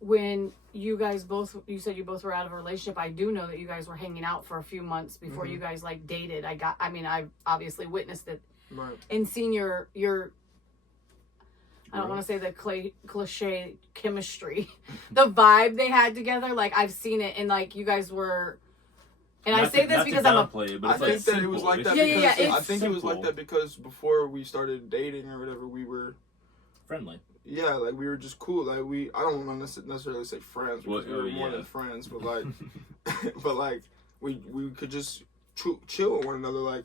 When you guys both, you said you both were out of a relationship. I do know that you guys were hanging out for a few months before you guys like dated. I've obviously witnessed it Right. and seen your I don't want to say the cliche chemistry, the vibe they had together. Like I've seen it, and like you guys were And I say this because I'm a. downplay it, but I it's think like that it was simple. like It's that. Yeah, yeah, because yeah, I think it was like simple. that because before we started dating or whatever, we were. friendly. Yeah, like we were just cool. Like I don't want to necessarily say friends because we were more than friends, but like, but like we could just chill with one another. Like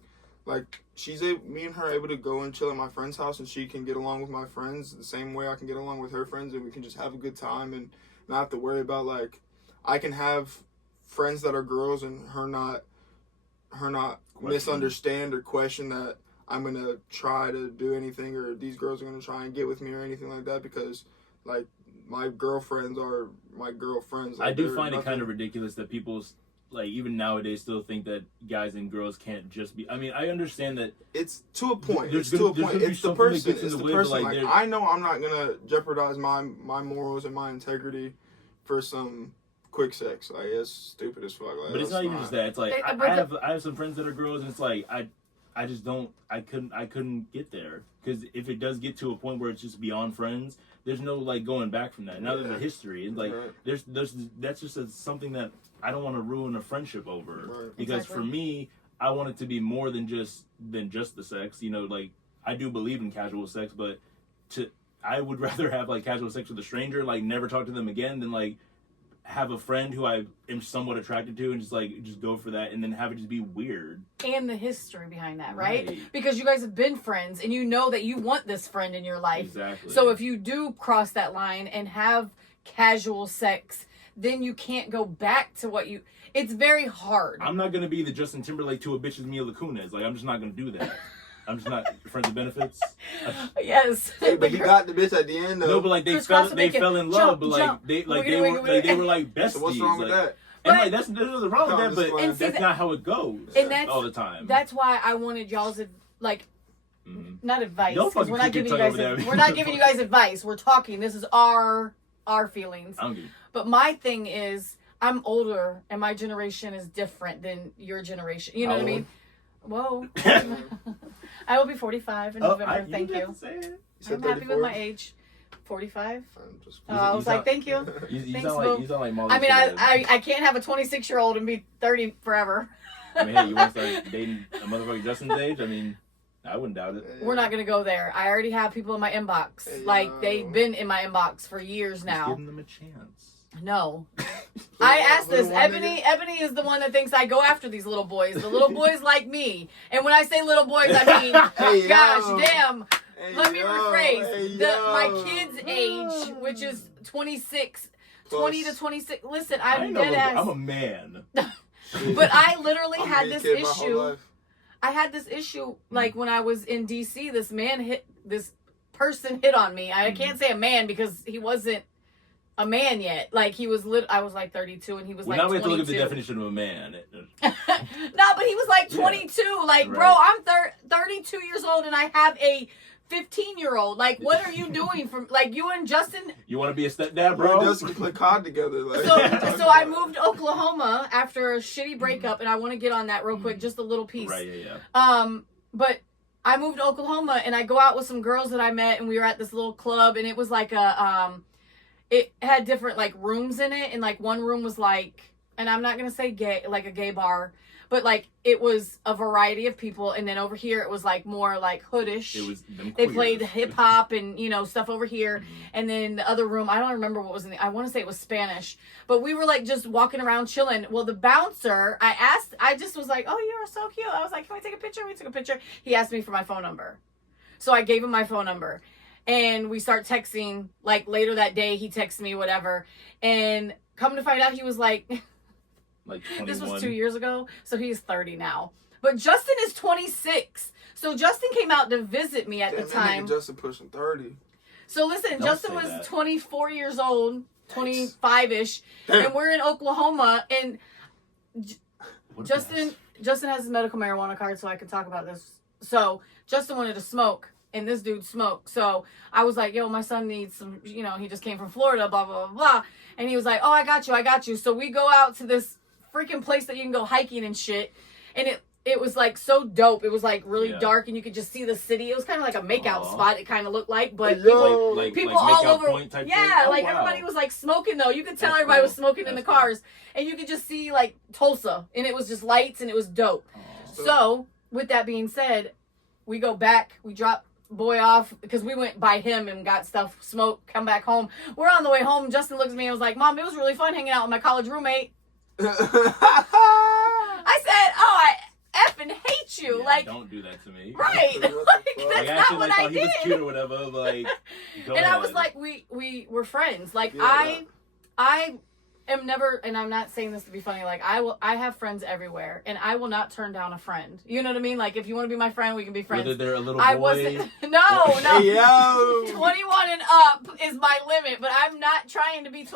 me and her are able to go and chill at my friend's house, and she can get along with my friends the same way I can get along with her friends, and we can just have a good time and not have to worry about like I can have friends that are girls and her not misunderstand or question that I'm gonna try to do anything or these girls are gonna try and get with me or anything like that because like my girlfriends are my girlfriends. Like, I do find it kind of ridiculous that people like even nowadays still think that guys and girls can't just be. I mean, I understand that it's to a point. It's to a point. Be It's the person. It's the way, person. like, I know I'm not gonna jeopardize my morals and my integrity for some quick sex. Like it's stupid as fuck. Like, but it's not even just that. It's like I have some friends that are girls, and it's like I just don't. I couldn't get there because if it does get to a point where it's just beyond friends, there's no like going back from that. Now there's a history, and like there's that's just something that I don't want to ruin a friendship over because for me, I want it to be more than just the sex. You know, like I do believe in casual sex, but I would rather have like casual sex with a stranger, like never talk to them again, than like have a friend who I am somewhat attracted to and just go for that and then have it just be weird. And the history behind that, right? Because you guys have been friends and you know that you want this friend in your life. Exactly. So if you do cross that line and have casual sex, then you can't go back to what you... It's very hard. I'm not going to be the Justin Timberlake to a bitch's Mila Kunis. Like, I'm just not going to do that. I'm just not friends with benefits. Yes. Hey, but he got the bitch at the end though. No, but like they fell in love, but like they were like besties. So what's wrong with that? And like there's nothing wrong with that, but that's not how it goes all the time. That's why I wanted y'all's like not advice, because we're not giving you guys advice. We're talking. This is our feelings. But my thing is, I'm older and my generation is different than your generation. You know what I mean? Whoa. I will be 45 in November. Thank you. I'm happy with my age. 45. I was like, thank you. You sound like Molly. I mean, I can't have a 26-year-old and be 30 forever. I mean, hey, you want to start dating a motherfucker Justin's age? I mean, I wouldn't doubt it. We're not going to go there. I already have people in my inbox. They've been in my inbox for years now. Just give them a chance. No. I asked this. Ebony is the one that thinks I go after these little boys. The little boys like me. And when I say little boys, I mean, gosh, damn. Let me rephrase. My kid's age, which is 26, 20 to 26. Listen, I'm dead ass. I'm a man. But I literally had this issue. I had this issue, like, when I was in D.C., this person hit on me. I can't say a man because he wasn't a man yet. Like, he was I was like 32 and he was like 22. Now we have to look at the definition of a man. No, but he was like 22. Like, bro, I'm 32 years old and I have a 15-year-old. Like, what are you doing from, like, you and Justin? You want to be a stepdad, bro? We just play COD together. Like. So I moved to Oklahoma after a shitty breakup, and I want to get on that real quick, just a little piece. Right, yeah. But I moved to Oklahoma, and I go out with some girls that I met, and we were at this little club, and it was like it had different, like, rooms in it, and, like, one room was like, and I'm not going to say gay, like a gay bar, but, like, it was a variety of people, and then over here it was, like, more, like, hoodish. It was they played hip-hop and, you know, stuff over here, and then the other room, I don't remember what was in it. I want to say it was Spanish, but we were, like, just walking around chilling. Well, the bouncer, I just was like, oh, you are so cute. I was like, can we take a picture? We took a picture. He asked me for my phone number. So I gave him my phone number, and we start texting, like, later that day, he texted me, whatever, and come to find out, he was like... Like 21. This was 2 years ago, so he's 30 now. But Justin is 26. So Justin came out to visit me at the time. Justin pushing 30. So listen, Justin was 24 years old, 25-ish, and we're in Oklahoma, and Justin has his medical marijuana card, so I could talk about this. So Justin wanted to smoke, and this dude smoked. So I was like, yo, my son needs some, you know, he just came from Florida, blah, blah, blah, blah. And he was like, oh, I got you. So we go out to this freaking place that you can go hiking and shit, and it was like so dope. It was like really Yeah. dark, and you could just see the city. It was kind of like a makeout Aw. spot. It kind of looked like, but Yo. people like all makeout over. point type Yeah, thing? Oh, like wow. everybody was like smoking though. You could tell That's everybody cool. was smoking in the That's cool. cars, and you could just see like Tulsa, and it was just lights, and it was dope. Aw. So with that being said, we go back. We drop boy off because we went by him and got stuff, smoke, come back home. We're on the way home. Justin looks at me and was like, "Mom, it was really fun hanging out with my college roommate." I said, "Oh, I effing hate you!" Yeah, like, don't do that to me. right? What the Like, fuck? that's Like, not actually, what like, I thought he was did. cute or whatever. But, like, go And ahead. I was like, we were friends. Like Yeah. I am never, and I'm not saying this to be funny. Like I have friends everywhere, and I will not turn down a friend. You know what I mean? Like if you want to be my friend, we can be friends. whether they're a little boy. I wasn't. No. Hey, yo. 21 and up is my limit, but I'm not trying to be.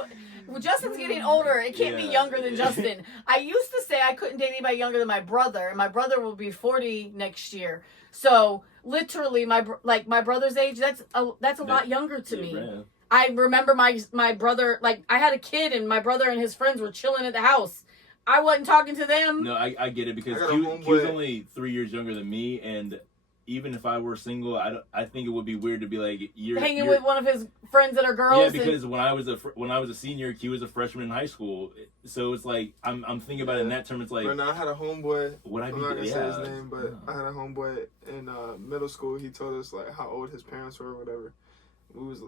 Well, Justin's getting older. It can't be Yeah. younger than Justin. I used to say I couldn't date anybody younger than my brother, and my brother will be 40 next year. So literally, my brother's age. That's a lot younger to me. Yeah. I remember my brother. Like I had a kid, and my brother and his friends were chilling at the house. I wasn't talking to them. No, I get it because I got a Q was homeboy. only 3 years younger than me, and even if I were single, I think it would be weird to be like you're Hanging with one of his friends that are girls. Yeah, and- because when I was a senior, Q was a freshman in high school, so it's like I'm thinking about it in that term. It's like When I had a homeboy, would I I'm be? not gonna Yeah. say his name, but I had a homeboy in middle school. He told us like how old his parents were or whatever.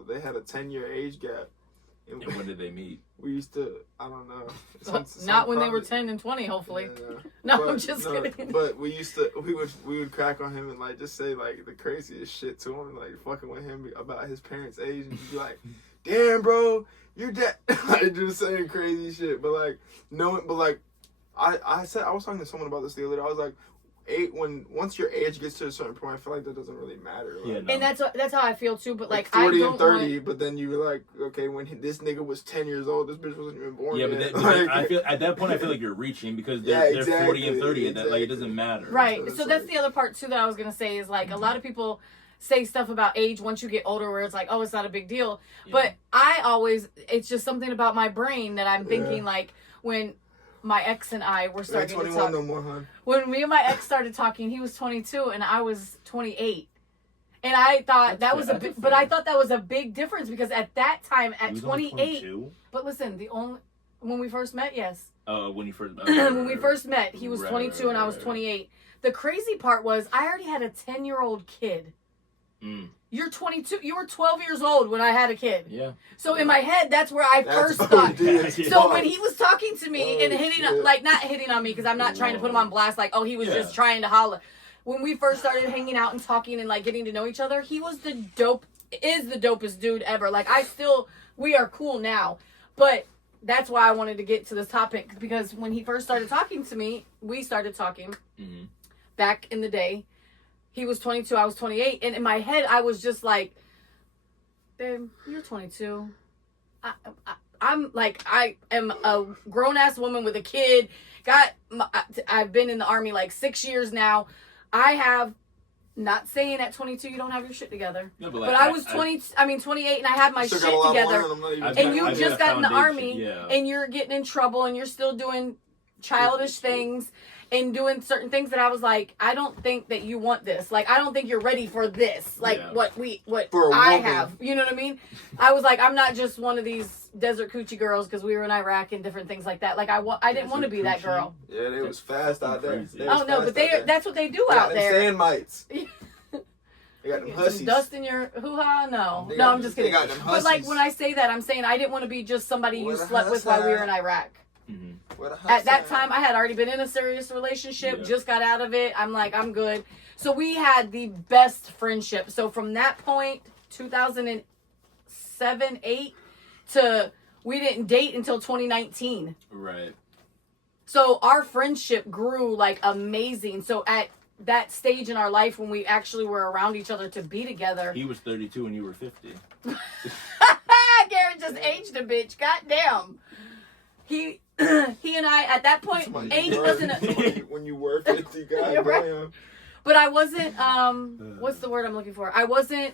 They had a 10-year age gap. And when did they meet? We used to, I don't know. not when they were 10 and 20, hopefully. Yeah, no. No, But, I'm just no, kidding. But we would crack on him and like just say like the craziest shit to him, like fucking with him about his parents' age, and he'd be like, "Damn, bro, you're dead." Like just saying crazy shit, but like I was talking to someone about this the other day. I was like, once your age gets to a certain point, I feel like that doesn't really matter. Like, Yeah, no. And that's how I feel too. But like 40 I don't and 30, want. but then you were like, okay, when this nigga was 10 years old, this bitch wasn't even born Yeah, yet. but then I feel at that point I feel like you're reaching because they're, Yeah, they're 40 and 30 and that like it exactly. doesn't matter. Right. So So it's that's like- the other part too that I was gonna say is like a lot of people say stuff about age once you get older where it's like, oh, it's not a big deal. Yeah. But it's just something about my brain that I'm thinking like when my ex and I were You ain't starting to 21 talk. no more, hon. When me and my ex started talking, he was 22 and I was 28. And I thought that was That's big, fair. but I thought that was a big difference because at that time, He at was only 28, 22? but listen, when we first met, yes. When you first When we first met, he was Right, 22 right, and I was right. 28. The crazy part was I already had a 10-year-old kid. Mm, You're 22. You were 12 years old when I had a kid. yeah. So in my head, that's where I That's first OD thought. as So fuck. when he was talking to me Oh, and hitting, shit. like not hitting on me because I'm not trying to put him on blast, like, oh, he was Yeah. just trying to holler. When we first started hanging out and talking and like getting to know each other, he was the dopest dude ever. Like we are cool now. But that's why I wanted to get to this topic because when he first started talking to me, we started talking Mm-hmm. back in the day. He was 22, I was 28. And in my head, I was just like, babe, you're 22. I'm like, I am a grown ass woman with a kid. I've been in the army like 6 years now. I have, not saying at 22 you don't have your shit together. No, But I was 28 and I had my Still shit got a lot to together. learn, I'm not even I've And got- you I've just got a got in the foundation, army yeah. and you're getting in trouble and you're still doing childish things and doing certain things that I was like, I don't think that you want this. Like, I don't think you're ready for this. Like, Yeah. what For a I woman. have. You know what I mean? I was like, I'm not just one of these desert coochie girls because we were in Iraq and different things like that. Like, I didn't want to be that Coochie? girl. Yeah, they was fast out there. Crazy. They was Oh, no, fast but out there. that's what they do They got out them there. sand mites. They got them Some hussies. dust in your hoo-ha? No. They No, got- I'm just they kidding. got them But, like, hussies. when I say that, I'm saying I didn't want to be just somebody you What a slept with while we were in hustler. Iraq. Mm-hmm. Where the At that hussies time, I had already been in a serious relationship, Yeah. just got out of it. I'm like, I'm good. So we had the best friendship. So from that point, 2007, 8, to we didn't date until 2019. Right. So our friendship grew like amazing. So at that stage in our life when we actually were around each other to be together, He was 32 and you were 50. Garrett just aged a bitch. Goddamn. He and I at that point, Somebody age were- wasn't a, when you were 50, God You're right. damn. but I wasn't what's the word I'm looking for? I wasn't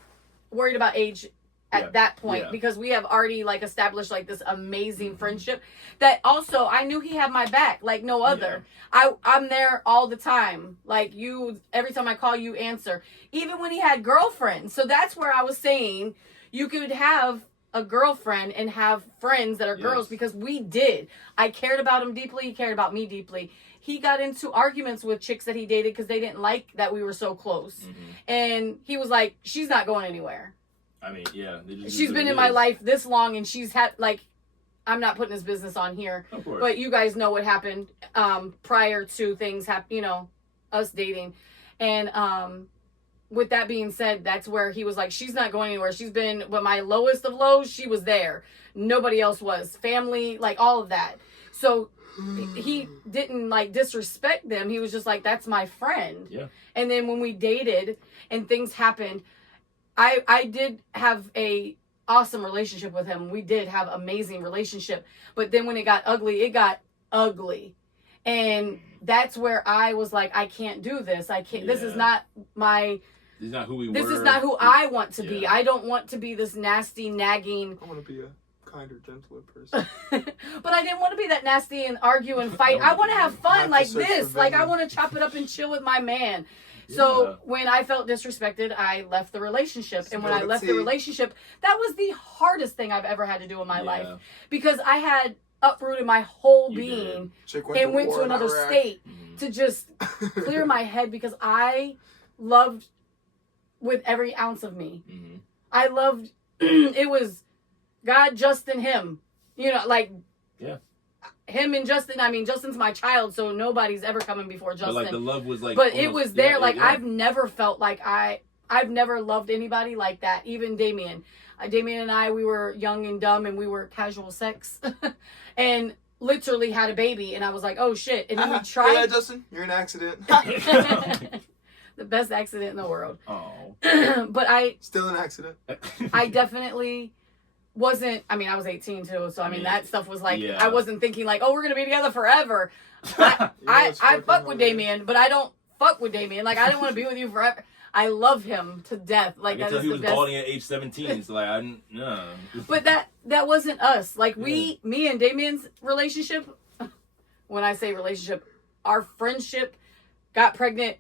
worried about age at that point because we have already like established like this amazing friendship that also I knew he had my back like no other. I'm there all the time. Like you, every time I call you answer, even when he had girlfriends. So that's where I was saying you could have a girlfriend and have friends that are girls because we did. I cared about him deeply. He cared about me deeply. He got into arguments with chicks that he dated because they didn't like that we were so close. And he was like, she's not going anywhere. I mean, yeah. She's been in my life this long and she's had, like, I'm not putting his business on here. Of course. But you guys know what happened prior to things you know, us dating. And with that being said, that's where he was like, she's not going anywhere. She's been, with my lowest of lows, she was there. Nobody else was. Family, like all of that. So he didn't like disrespect them. He was just like, that's my friend. Yeah. And then when we dated and things happened, I did have a awesome relationship with him. We did have amazing relationship. But then when it got ugly, it got ugly. And that's where I was like, I can't do this. I can't. This is not my. This is not who we were. This is not who I want to be. I don't want to be this nasty, nagging. I want to be a kinder, gentler person. But I didn't want to be that nasty and argue and fight. I want to have fun like this. Like I want to chop it up and chill with my man. So when I felt disrespected, I left the relationship. And when I left the relationship, that was the hardest thing I've ever had to do in my life. Because I had uprooted my whole being and went to another state to just clear my head because I loved with every ounce of me. I loved, it was God, Justin, him. You know, like, him and Justin. I mean, Justin's my child, so nobody's ever coming before Justin. But like the love was like, but almost, it was there. Like I've never felt like I've never loved anybody like that. Even Damien. Damien and I, we were young and dumb, and we were casual sex, and literally had a baby. And I was like, oh shit! And then we tried. Yeah, Justin, you're an accident. The best accident in the world. Oh. But I still an accident. I definitely wasn't. I mean, I was 18 too, so I mean that stuff was like I wasn't thinking like, oh, we're gonna be together forever. I fuck with Damien, but I don't fuck with Damien. Like I didn't want to be with you forever. I love him to death. Like until he was balding at age 17. It's like no. But that wasn't us. Like me and Damien's relationship. When I say relationship, our friendship, got pregnant,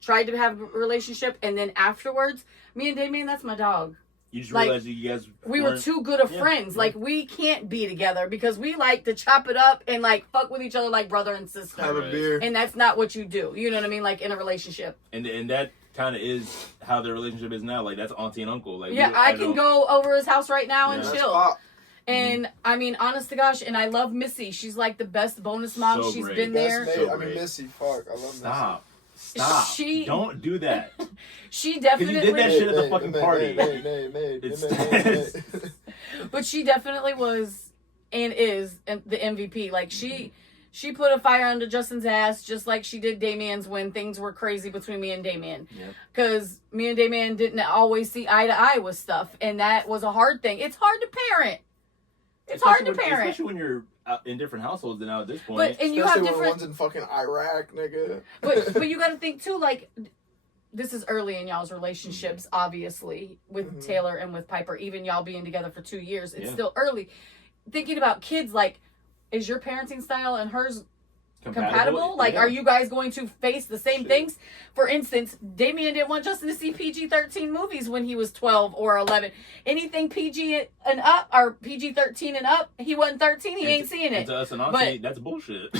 tried to have a relationship, and then afterwards, me and Damien, that's my dog. You just realized you guys we were too good of friends. Like we can't be together because we like to chop it up and like fuck with each other like brother and sister. Have a beer. And that's not what you do. You know what I mean? Like in a relationship. And that kind of is how the relationship is now. Like that's auntie and uncle. Like I can go over his house right now and chill. Pop. And I mean, honest to gosh, and I love Missy. She's like the best bonus mom. So She's great. been there. I mean, Missy. Fuck, I love Missy. Stop. Don't do that. She definitely you did that shit at the fucking party. But she definitely was and is the MVP. Like she put a fire under Justin's ass just like she did Damien's when things were crazy between me and Damien. Because me and Damien didn't always see eye to eye with stuff, and that was a hard thing. It's hard to parent. Especially when you're in different households now at this point. But and you have different ones in fucking Iraq, nigga. But you got to think too. Like this is early in y'all's relationships, obviously with Taylor and with Piper. Even y'all being together for 2 years, it's still early. Thinking about kids, like, is your parenting style and hers compatible? Like, are you guys going to face the same things? For instance, Damien didn't want Justin to see PG-13 movies when he was 12 or 11. Anything PG and up, or PG-13 and up, he wasn't 13, he ain't seeing it. To us and auntie, that's bullshit.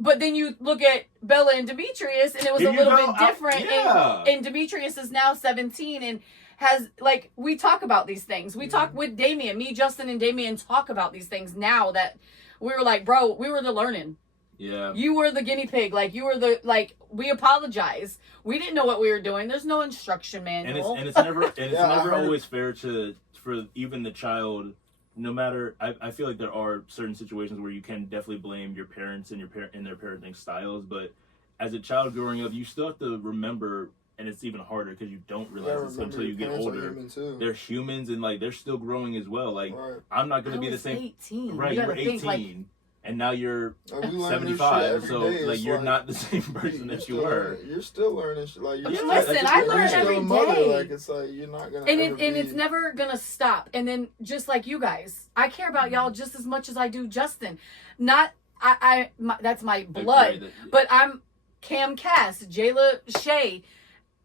But then you look at Bella and Demetrius, and it was a little bit different. And Demetrius is now 17 and has, like, we talk about these things. We talk with Damien. Me, Justin, and Damien talk about these things now that we were like, bro, we were the learning. Yeah. You were the guinea pig. Like, you were the, like, we apologize. We didn't know what we were doing. There's no instruction manual. And it's never always fair for even the child. No matter, I feel like there are certain situations where you can definitely blame your parents and their parenting styles, but as a child growing up, you still have to remember, and it's even harder because you don't realize this until you get older. They're humans and like they're still growing as well. Like I'm not going to be the same. 18. Right, you were 18. Think, like, and now you're Like, we learn new shit 75, every so day. like It's you're not the same person that you were. You're still learning shit. Like, you're Yeah, still, listen, I learn you're still every a mother. day. Like, it's like you're not gonna. And ever be... it's never gonna stop. And then just like you guys, I care about y'all just as much as I do Justin. Not that's my blood, but I'm Cam Cass, Jayla Shay.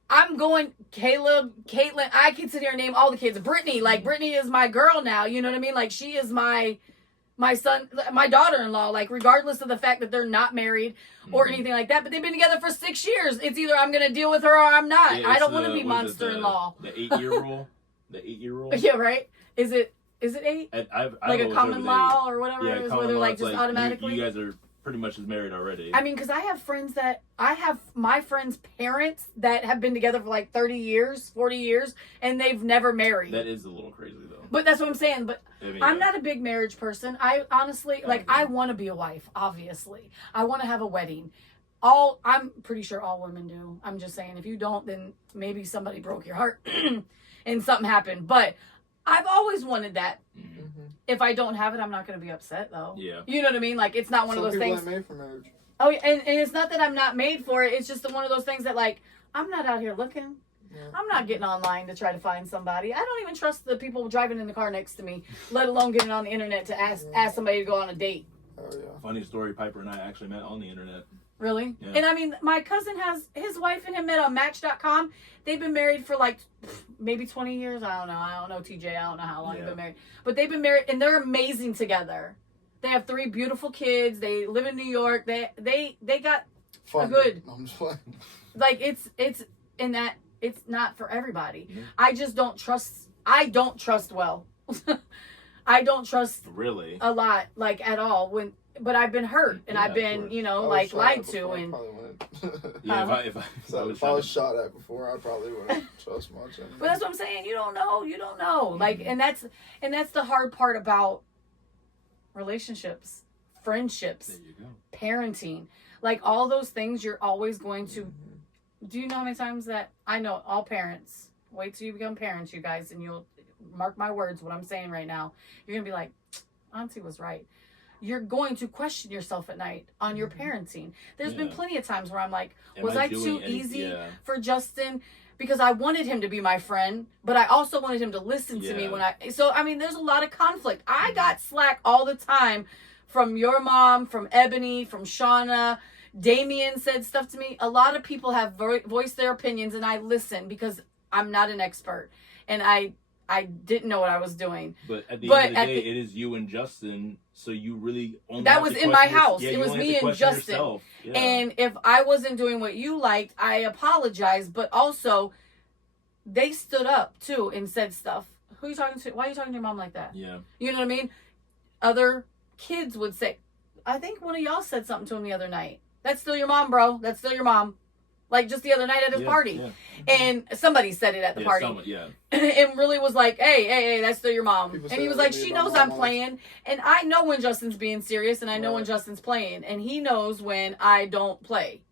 I'm going Caleb, Caitlin. I can sit here and name all the kids. Brittany, like Brittany is my girl now. You know what I mean? Like she is my son, my daughter-in-law. Like regardless of the fact that they're not married or anything like that, but they've been together for 6 years. It's either I'm gonna deal with her or I'm not. Yeah, I don't want to be monster-in-law. The 8-year rule. The 8-year rule. Yeah, right. Is it 8? I've Like a always common heard law or whatever yeah, it is, common where they're law, like it's just automatically. You guys are pretty much as married already. I mean, because I have my friends' parents that have been together for like 30 years, 40 years, and they've never married. That is a little crazy though. But that's what I'm saying. But I mean, I'm not a big marriage person. I honestly, I want to be a wife, obviously. I want to have a wedding. I'm pretty sure all women do. I'm just saying, if you don't, then maybe somebody broke your heart and something happened. But I've always wanted that. Mm-hmm. If I don't have it, I'm not going to be upset, though. Yeah. You know what I mean? Like, it's not one of those things. Some people ain't made for marriage. Oh, and it's not that I'm not made for it. It's just one of those things that, like, I'm not out here looking. Yeah. I'm not getting online to try to find somebody. I don't even trust the people driving in the car next to me, let alone getting on the internet to ask somebody to go on a date. Oh, yeah. Funny story, Piper and I actually met on the internet. Really? Yeah. And I mean, my cousin has his wife and him met on Match.com. They've been married for like maybe 20 years. I don't know, TJ. I don't know how long they've been married. But they've been married and they're amazing together. They have 3 beautiful kids. They live in New York. They got Fun. good. I'm just playing. Like it's in that it's not for everybody. Yeah. I just don't trust. I don't trust well. I don't trust Really? a lot, like at all. But I've been hurt and Yeah, I've of been, course. you know, I was like shot lied at to before, I and. probably wouldn't. Yeah, if If I was shot at before, I probably wouldn't trust much. But that's what I'm saying. You don't know. Like, and that's the hard part about relationships, friendships, There you go. parenting, like all those things. You're always going to. Do you know how many times that I know all parents? Wait till you become parents, you guys, and you'll mark my words. What I'm saying right now, you're gonna be like, Auntie was right. You're going to question yourself at night on your parenting. There's been plenty of times where I'm like, was I too easy for Justin? Because I wanted him to be my friend, but I also wanted him to listen to me so I mean, there's a lot of conflict. I got slack all the time from your mom, from Ebony, from Shauna. Damien said stuff to me. A lot of people have voiced their opinions and I listen because I'm not an expert and I didn't know what I was doing. But at the end of the day, it is you and Justin, so you really only that have was to in my question house. yeah, it you was only me have to and question Justin. yourself. Yeah. And if I wasn't doing what you liked, I apologize. But also, they stood up too and said stuff. Who are you talking to? Why are you talking to your mom like that? Yeah. You know what I mean? Other kids would say, I think one of y'all said something to him the other night. That's still your mom, bro. That's still your mom. Like just the other night at his party. Yeah. And somebody said it at the party. And really was like, hey, that's still your mom. People And he say was that like, to she me knows about I'm my mom. playing. And I know when Justin's being serious and I know when Right. Justin's playing. And he knows when I don't play.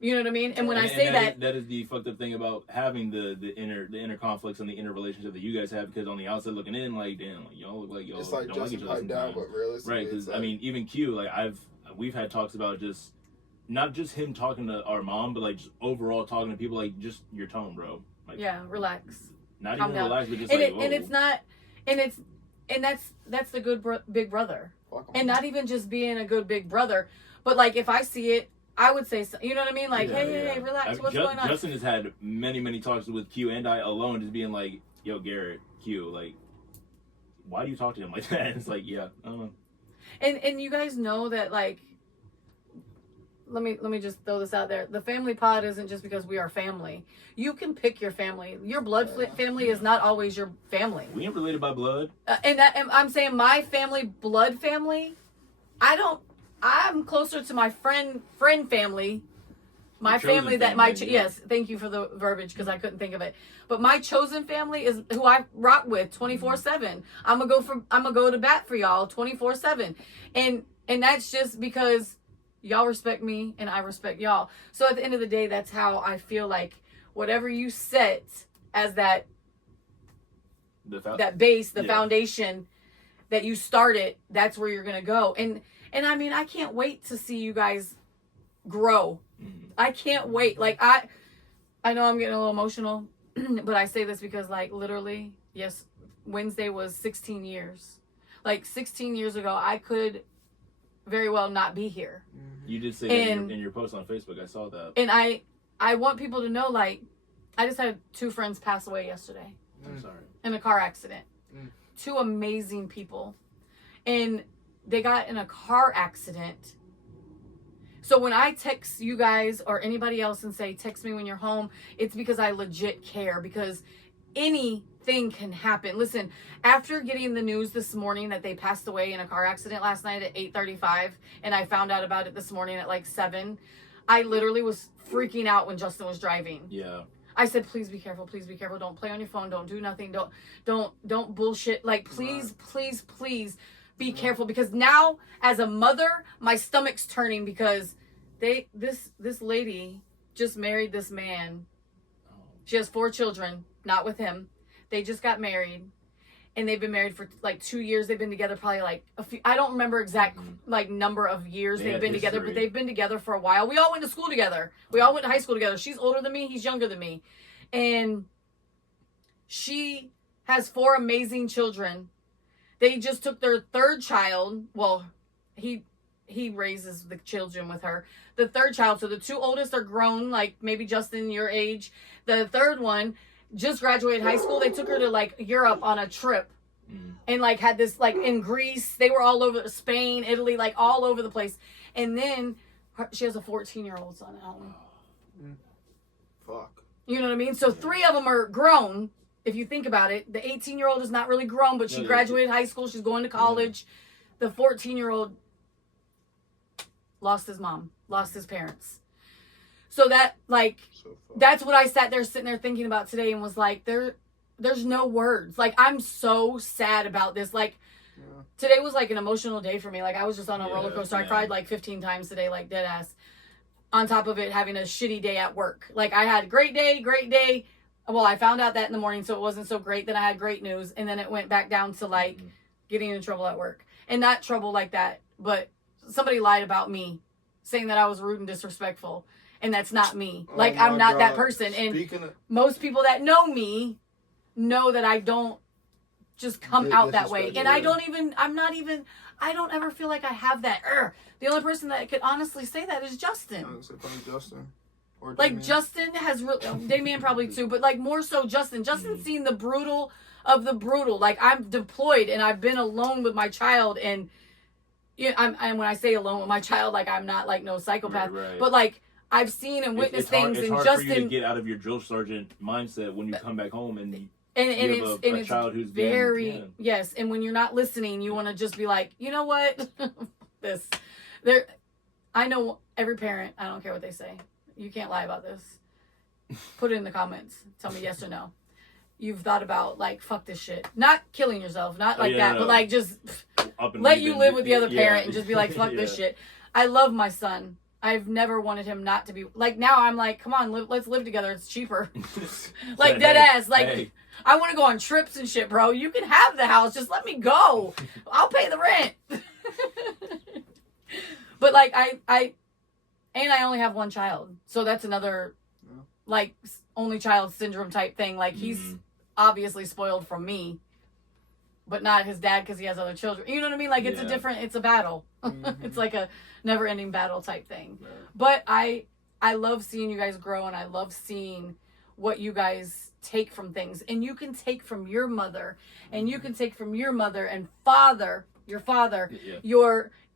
You know what I mean? And when I say that, that is the fucked up thing about having the inner conflicts and the inner relationship that you guys have, because on the outside looking in, like, damn, like, y'all look like y'all It's like don't like Justin each other piped down, sometimes. but realistically, Right, because it's like, I mean, even Q, like we've had talks about just not just him talking to our mom, but like just overall talking to people, like just your tone, bro. Like, yeah, relax. not Calm even down. relax, but just And like, and it's not, and that's the good big brother. fuck 'em. And not even just being a good big brother, but like if I see it, I would say, you know what I mean? Like, hey, relax, what's going on? Justin has had many talks with Q and I alone, just being like, yo, Garrett, Q, like, why do you talk to him like that? It's like, yeah, I don't know. And you guys know that, like, let me just throw this out there. The family pod isn't just because we are family. You can pick your family. Your blood family is not always your family. We ain't related by blood. And I'm saying my family, blood family, I'm closer to my friend family. My Your chosen family that family, yeah. yes, thank you for the verbiage because I couldn't think of it. But my chosen family is who I rock with 24/7. I'm gonna go to bat for y'all 24/7. And that's just because y'all respect me and I respect y'all. So at the end of the day, that's how I feel like whatever you set as that base, the foundation, that you started, that's where you're gonna go. And I mean, I can't wait to see you guys grow. I can't wait. Like I know I'm getting a little emotional, but I say this because like literally, yes, Wednesday was 16 years. Like 16 years ago, I could very well not be here. You did say that in your post on Facebook. I saw that. And I want people to know, like, I just had 2 friends pass away yesterday. I'm sorry. In a car accident. 2 amazing people. And they got in a car accident. So when I text you guys or anybody else and say, text me when you're home, it's because I legit care, because anything can happen. Listen, after getting the news this morning that they passed away in a car accident last night at 8:35, and I found out about it this morning at like 7, I literally was freaking out when Justin was driving. Yeah. I said, please be careful. Please be careful. Don't play on your phone. Don't do nothing. Don't bullshit. Like, please, please, please be careful, because now as a mother, my stomach's turning, because this lady just married this man. She has 4 children, not with him. They just got married, and they've been married for like 2 years. They've been together probably like a few, I don't remember exact like number of years they've been together, but they've been together for a while. We all went to school together. We all went to high school together. She's older than me. He's younger than me. And she has 4 amazing children. They just took their 3rd child. Well, he raises the children with her. The 3rd child, so the 2 oldest are grown, like maybe Justin, your age. The 3rd one just graduated high school. They took her to like Europe on a trip, and like had this like in Greece. They were all over Spain, Italy, like all over the place. And then she has a 14-year-old son at home. Fuck. You know what I mean? So 3 of them are grown. If you think about it, the 18-year-old is not really grown, but she graduated high school. She's going to college. The 14-year-old lost his mom, lost his parents. So that, like, that's what I sitting there thinking about today, and was like, there's no words. Like, I'm so sad about this. Like, today was like an emotional day for me. Like, I was just on a roller coaster. I cried like 15 times today, like dead ass. On top of it, having a shitty day at work. Like, I had a great day. Well, I found out that in the morning, so it wasn't so great. Then I had great news, and then it went back down to like getting in trouble at work. And not trouble like that, but somebody lied about me, saying that I was rude and disrespectful. And that's not me. Like, I'm not that person. And most people that know me know that I don't just come out that way. And I don't ever feel like I have that. The only person that could honestly say that is Justin. Justin. Or like, Justin has Damien probably too, but like more so Justin. Justin's seen the brutal of the brutal. Like, I'm deployed and I've been alone with my child, and and when I say alone with my child, like, I'm not like no psychopath, but like, I've seen and witnessed things. It's and hard Justin, for you to get out of your drill sergeant mindset when you come back home and you have a child who's very yes. And when you're not listening, you want to just be like, you know what, I know every parent. I don't care what they say. You can't lie about this. Put it in the comments. Tell me yes or no. You've thought about, like, fuck this shit. Not killing yourself, not like that, but like just let you live with the other parent and just be like, fuck this shit. I love my son. I've never wanted him not to be like. Now I'm like, come on, let's live together. It's cheaper. Like, dead ass. Like, I want to go on trips and shit, bro. You can have the house. Just let me go. I'll pay the rent. But like, I only have 1 child, so that's another like only child syndrome type thing. Like, he's obviously spoiled from me, but not his dad because he has other children. You know what I mean? Like, it's it's a battle. It's like a never ending battle type thing. Yeah. But I love seeing you guys grow, and I love seeing what you guys take from things. And you can take from your mother, and you can take from your mother and your father,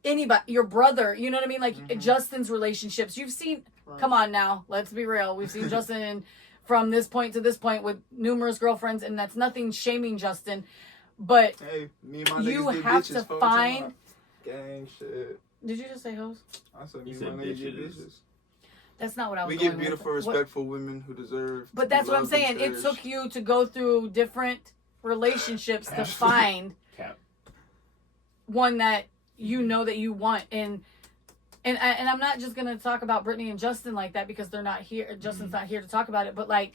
anybody, your brother, you know what I mean? Like, Justin's relationships. You've seen, come on now, let's be real. We've seen Justin from this point to this point with numerous girlfriends, and that's nothing shaming Justin. But hey, me and my you have to find gang shit. Did you just say hoes? I said me and my niggas get bitches. That's not what I was We going get beautiful, respectful women who deserve. But that's what I'm saying. It took you to go through different relationships to find one that you know that you want. And I'm not just gonna talk about Brittany and Justin like that because they're not here. Justin's not here to talk about it. But like,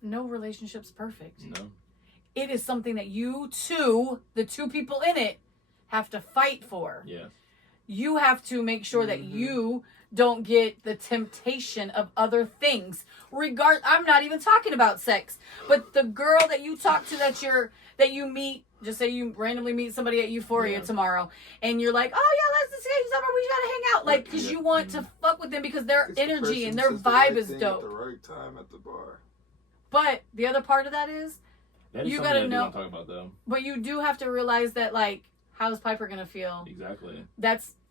no relationship's perfect. No. it is something that you two, the two people in it, have to fight for. Yeah. You have to make sure that you don't get the temptation of other things. I'm not even talking about sex, but the girl that you talk to that you meet, just say you randomly meet somebody at Euphoria tomorrow, and you're like, oh yeah, let's escape summer, we gotta hang out, like, because you want to fuck with them because their energy and their vibe is dope. At the right time at the bar. But the other part of that is you gotta know. I do want to talk about though. But you do have to realize that, like, how's Piper gonna feel? Exactly.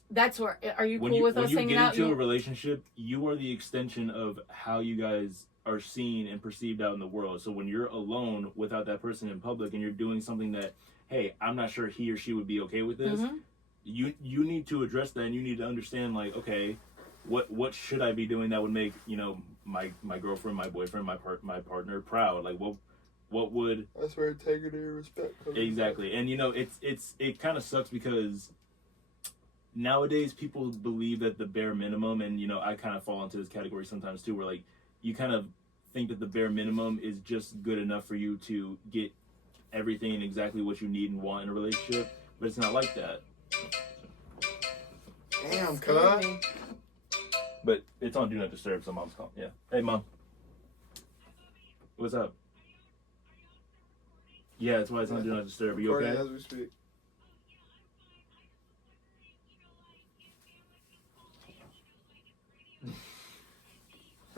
That's where. Are you cool with us hanging out? When you get into a relationship, you are the extension of how you guys are seen and perceived out in the world. So when you're alone without that person in public and you're doing something that, hey, I'm not sure he or she would be okay with this, you need to address that, and you need to understand, like, okay, what should I be doing that would make, you know, my girlfriend, my boyfriend, my partner proud? Like, what would... That's where integrity and respect comes. Exactly. And, you know, it kind of sucks because nowadays people believe that the bare minimum, and, you know, I kind of fall into this category sometimes too, where, like, you kind of think that the bare minimum is just good enough for you to get everything and exactly what you need and want in a relationship, but it's not like that. Damn, cuz. But it's on Do Not Disturb, so Mom's calling. Yeah. Hey, Mom. What's up? Yeah, that's why it's on Do Not Disturb. Are you okay? As we speak.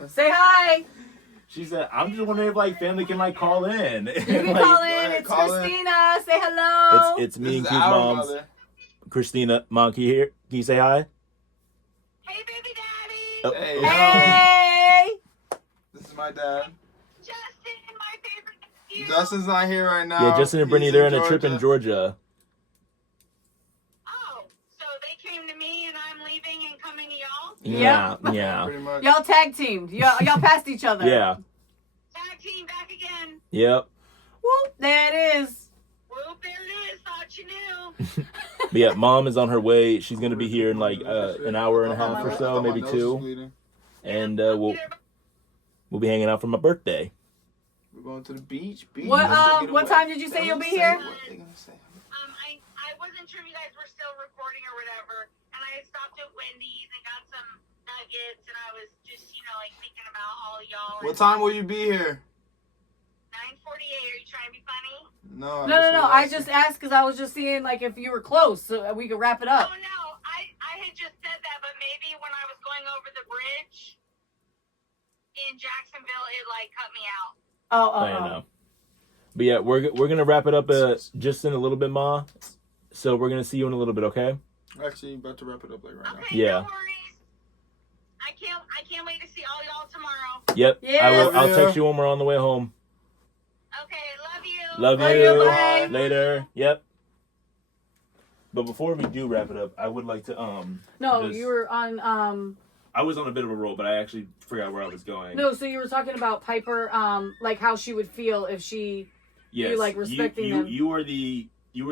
Say hi. She said, I'm just wondering if, like, family can, like, call in. You can call in. It's Christina. Say hello. It's me and Q's moms. Mother. Christina, Mom, can you say hi? Hey, baby daddy. Oh, Hey, Hey. This is my dad. Justin, my favorite nephew. Justin's not here right now. Yeah, Justin and Brittany, He's they're on a trip in Georgia. Oh, so they came to me and I'm leaving and coming to y'all? Yeah, yeah. Pretty much. Y'all tag teamed. Y'all passed each other. Yeah. Tag team back again. Yep. Whoop, there it is. Whoop, there it is. Thought you knew. But yeah, Mom is on her way. She's gonna be here in like an hour and a half or so, maybe 2. And we'll be hanging out for my birthday. We're going to the beach. What time did you say you'll be here? What they gonna say? I wasn't sure if you guys were still recording or whatever, and I stopped at Wendy's and got some nuggets, and I was just, like, thinking about all of y'all. What time will you be here? 9:48. Are you trying to be funny? No. No. I just asked because I was just seeing, like, if you were close so we could wrap it up. Oh, no. I had just said that, but maybe when I was going over the bridge in Jacksonville, it, like, cut me out. I don't know. But yeah, we're gonna wrap it up just in a little bit, Ma. So we're gonna see you in a little bit, okay? Actually, about to wrap it up like right now. Okay, Yeah. no worries. I can't wait to see all y'all tomorrow. Yep. Yeah. I'll text you when we're on the way home. Okay, love you. Love Love you. you, bye. Later. Yep. But before we do wrap it up, I would like to No, just- you were on I was on a bit of a roll, but I actually forgot where I was going. No, so you were talking about Piper, like how she would feel if she Yes, you, like, respecting them. You are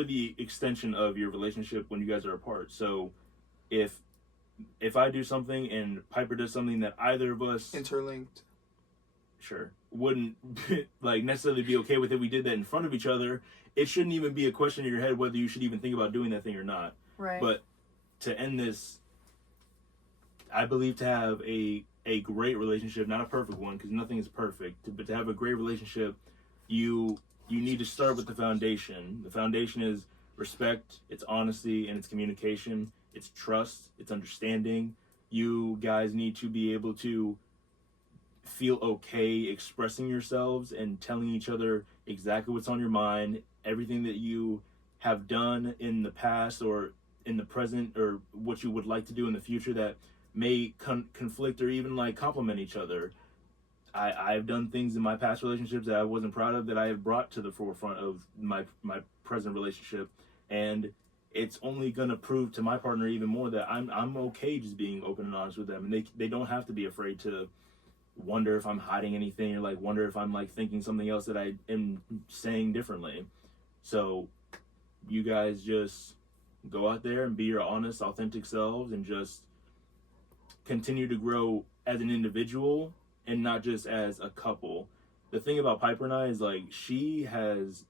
the extension of your relationship when you guys are apart. So if I do something and Piper does something that either of us Interlinked. wouldn't like necessarily be okay with, if we did that in front of each other, it shouldn't even be a question in your head whether you should even think about doing that thing or not. right. But to end this, I believe to have a great relationship, not a perfect one, because nothing is perfect, but to have a great relationship, you need to start with the foundation. The foundation is respect, it's honesty, and it's communication, it's trust, it's understanding. You guys need to be able to feel okay expressing yourselves and telling each other exactly what's on your mind, everything that you have done in the past or in the present, or what you would like to do in the future that may conflict or even like complement each other. I've done things in my past relationships that I wasn't proud of that I have brought to the forefront of my present relationship, and it's only gonna prove to my partner even more that I'm okay just being open and honest with them, and they don't have to be afraid to wonder if I'm hiding anything, or like wonder if I'm like thinking something else that I am saying differently. So you guys just go out there and be your honest, authentic selves, and just continue to grow as an individual and not just as a couple. The thing about Piper and I is, like, she has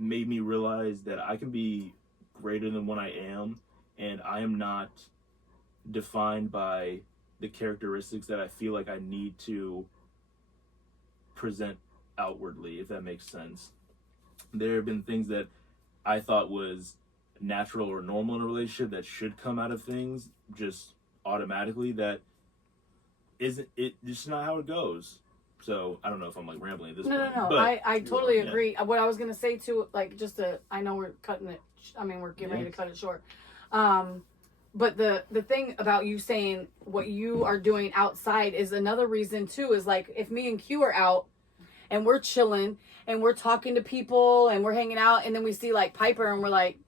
made me realize that I can be greater than what I am, and I am not defined by the characteristics that I feel like I need to present outwardly, if that makes sense. There have been things that I thought was natural or normal in a relationship that should come out of things just automatically that isn't it. It's not how it goes. So I don't know if I'm like rambling at this point. No. But, I totally yeah. agree. What I was gonna say too, like just to, I know we're cutting it. I mean, we're getting ready to cut it short. But the thing about you saying what you are doing outside is another reason too. Is like if me and Q are out and we're chilling and we're talking to people and we're hanging out, and then we see like Piper and we're like,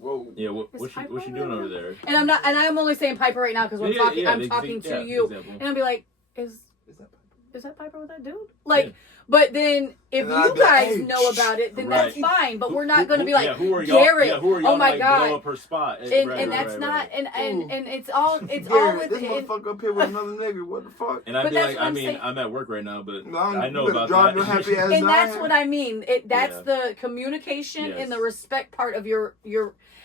Whoa. Yeah, Is what's she Piper doing over there? and I'm not, and I'm only saying Piper right now because I'm talking to you, example. and I'll be like, Is that is that Piper with that dude? Like, Yeah. but then if And then I'd you be like, guys hey, know about it, then right. that's fine. But we're not going to be Yeah, like, who are y'all? Garrett, Yeah, who are y'all oh my to, like, God. blow up her spot? And that's not, and it's all Garrett, with this it. motherfucker up here with another nigga. What the fuck? And I'd But be that's like, what I I'm mean, saying. I'm at work right now, but No, I know you better about drive that. your happy ass And down that's here. what I mean. That's Yeah. the communication Yes. and the respect part of your,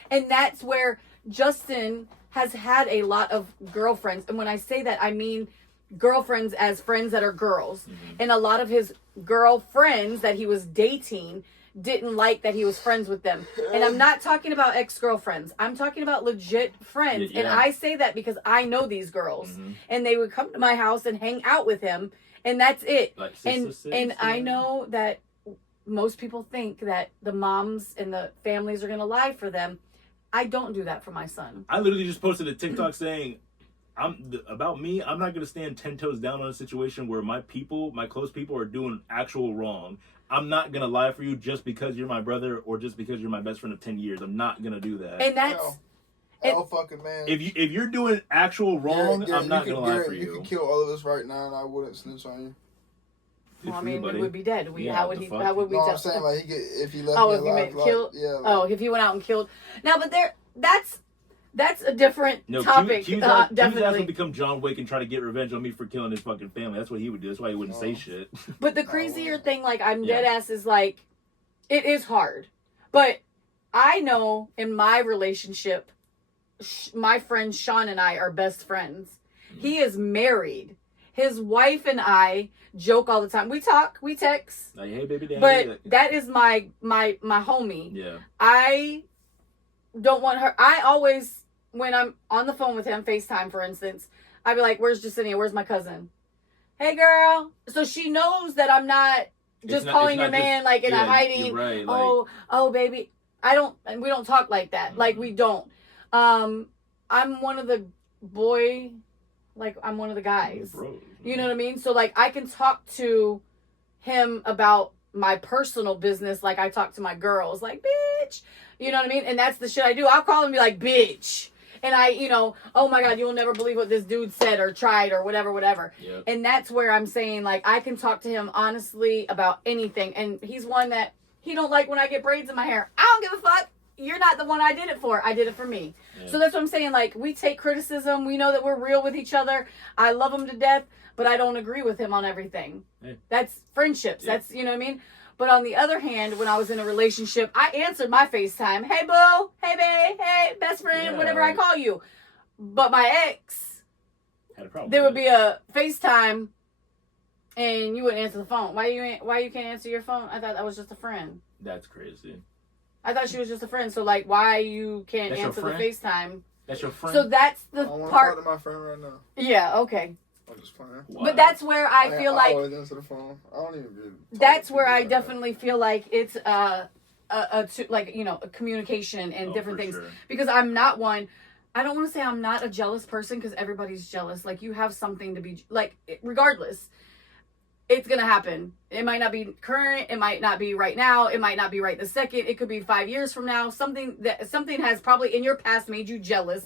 and that's where Justin has had a lot of girlfriends. And when I say that, I mean girlfriends as friends that are girls. Mhm. And a lot of his girlfriends that he was dating didn't like that he was friends with them. And I'm not talking about ex-girlfriends. I'm talking about legit friends. Yeah. And I say that because I know these girls. Mhm. And they would come to my house and hang out with him. And that's it. Like And sister, and I sister. know that most people think that the moms and the families are going to lie for them. I don't do that for my son. I literally just posted a TikTok saying, about me, I'm not gonna stand 10 toes down on a situation where my close people are doing actual wrong. I'm not gonna lie for you just because you're my brother or just because you're my best friend of 10 years. I'm not gonna do that. And that's Hell fucking man. If you're doing actual wrong, Garrett, I'm not you gonna could- lie Garrett, for you you. could kill all of us right now, and I wouldn't snitch on you. Good well, I for you, mean, buddy. we would be dead. Yeah, How would the he? fuck? How would we? No, I'm tell- saying like he could, if he left Oh, me if you alive, made killed. yeah. Like, Oh, if he went out and killed. Now, but that's a different No, topic. Q's ass would Definitely. become John Wick and try to get revenge on me for killing his fucking family. That's what he would do. That's why he wouldn't say Oh. shit. But the crazier thing, like I'm Yeah. dead ass, is like it is hard. But I know in my relationship, my friend Sean and I are best friends. He is married. His wife and I joke all the time. We talk, we text, Like, hey, baby daddy. but that is my homie. Yeah. I don't want her. I always, when I'm on the phone with him, FaceTime for instance, I'd be like, "Where's Jacinia? Where's my cousin? Hey, girl." So she knows that I'm not just calling your man like in a hiding. You're right. Like, Oh, baby. We don't talk like that. Like we don't. I'm one of the I'm one of the guys. bro. You know what I mean? So like I can talk to him about my personal business like I talk to my girls, like, bitch. You know what I mean? And that's the shit I do. I'll call him and be like, bitch. And oh my God, you'll never believe what this dude said or tried or whatever. Yep. And that's where I'm saying, like, I can talk to him honestly about anything. And he's one that he don't like when I get braids in my hair. I don't give a fuck. You're not the one I did it for. I did it for me. Yeah. So that's what I'm saying. Like, we take criticism. We know that we're real with each other. I love him to death, but I don't agree with him on everything. Yeah. That's friendships. Yeah. That's, you know what I mean? But on the other hand, when I was in a relationship, I answered my FaceTime. Hey, boo. Hey, babe. Hey, best friend. Yeah, whatever I call you. But my ex, Had a problem. there with would it. be a FaceTime and you wouldn't answer the phone. Why you can't answer your phone? I thought that was just a friend. That's crazy. I thought she was just a friend. So like, why you can't That's your answer the friend? FaceTime? That's your friend. So that's I the don't want to part. talk to my friend right now. Yeah. Okay. I'm just playing. Wow. But that's where I feel like always answer the phone. I don't even get. that's where I definitely feel like it's a communication and Oh, different for things sure. because I'm not one. I don't want to say I'm not a jealous person because everybody's jealous. Like you have something to be like, regardless, it's gonna happen. It might not be current. It might not be right now. It might not be right this second. It could be 5 years from now. Something has probably in your past made you jealous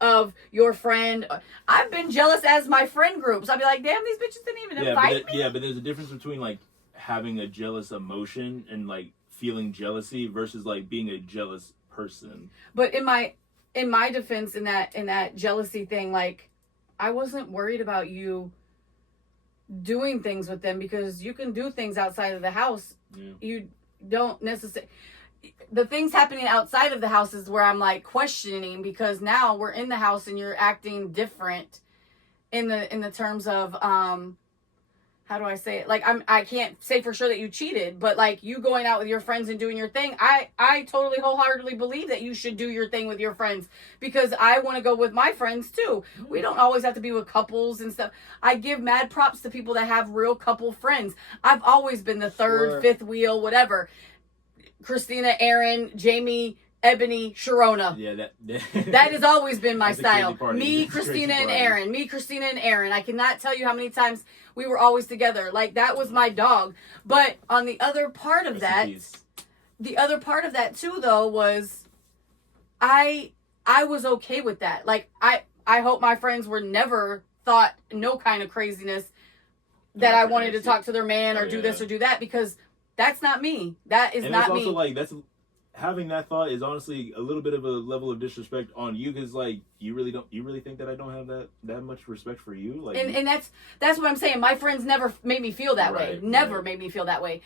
of your friend. I've been jealous as my friend groups. I'd be like, damn, these bitches didn't even invite me. But there's a difference between like having a jealous emotion and like feeling jealousy versus like being a jealous person. But in my defense, in that jealousy thing, like I wasn't worried about you doing things with them because you can do things outside of the house. Yeah. You don't necessarily. the things happening outside of the house is where I'm like questioning, because now we're in the house and you're acting different in the terms of how do I say it? Like, I can't say for sure that you cheated, but like you going out with your friends and doing your thing, I totally wholeheartedly believe that you should do your thing with your friends, because I want to go with my friends too. We don't always have to be with couples and stuff. I give mad props to people that have real couple friends. I've always been the third, fifth wheel, whatever. Christina, Aaron, Jamie, Ebony, Sharona. Yeah, that has always been my That's a crazy style. party. Me, That's a crazy Christina, and party. Aaron. Me, Christina, and Aaron. I cannot tell you how many times we were always together. Like, that was my dog. But on the other part of that, the other part of that too, though, was I was okay with that. Like, I hope my friends were never thought no kind of craziness that I wanted to talk to their man or do this or do that, because that's not me. That is not me. Also, like, that's having that thought is honestly a little bit of a level of disrespect on you, because like you really think that I don't have that much respect for you, like, and that's what I'm saying. My friends never made me feel that way. Never made me feel that way.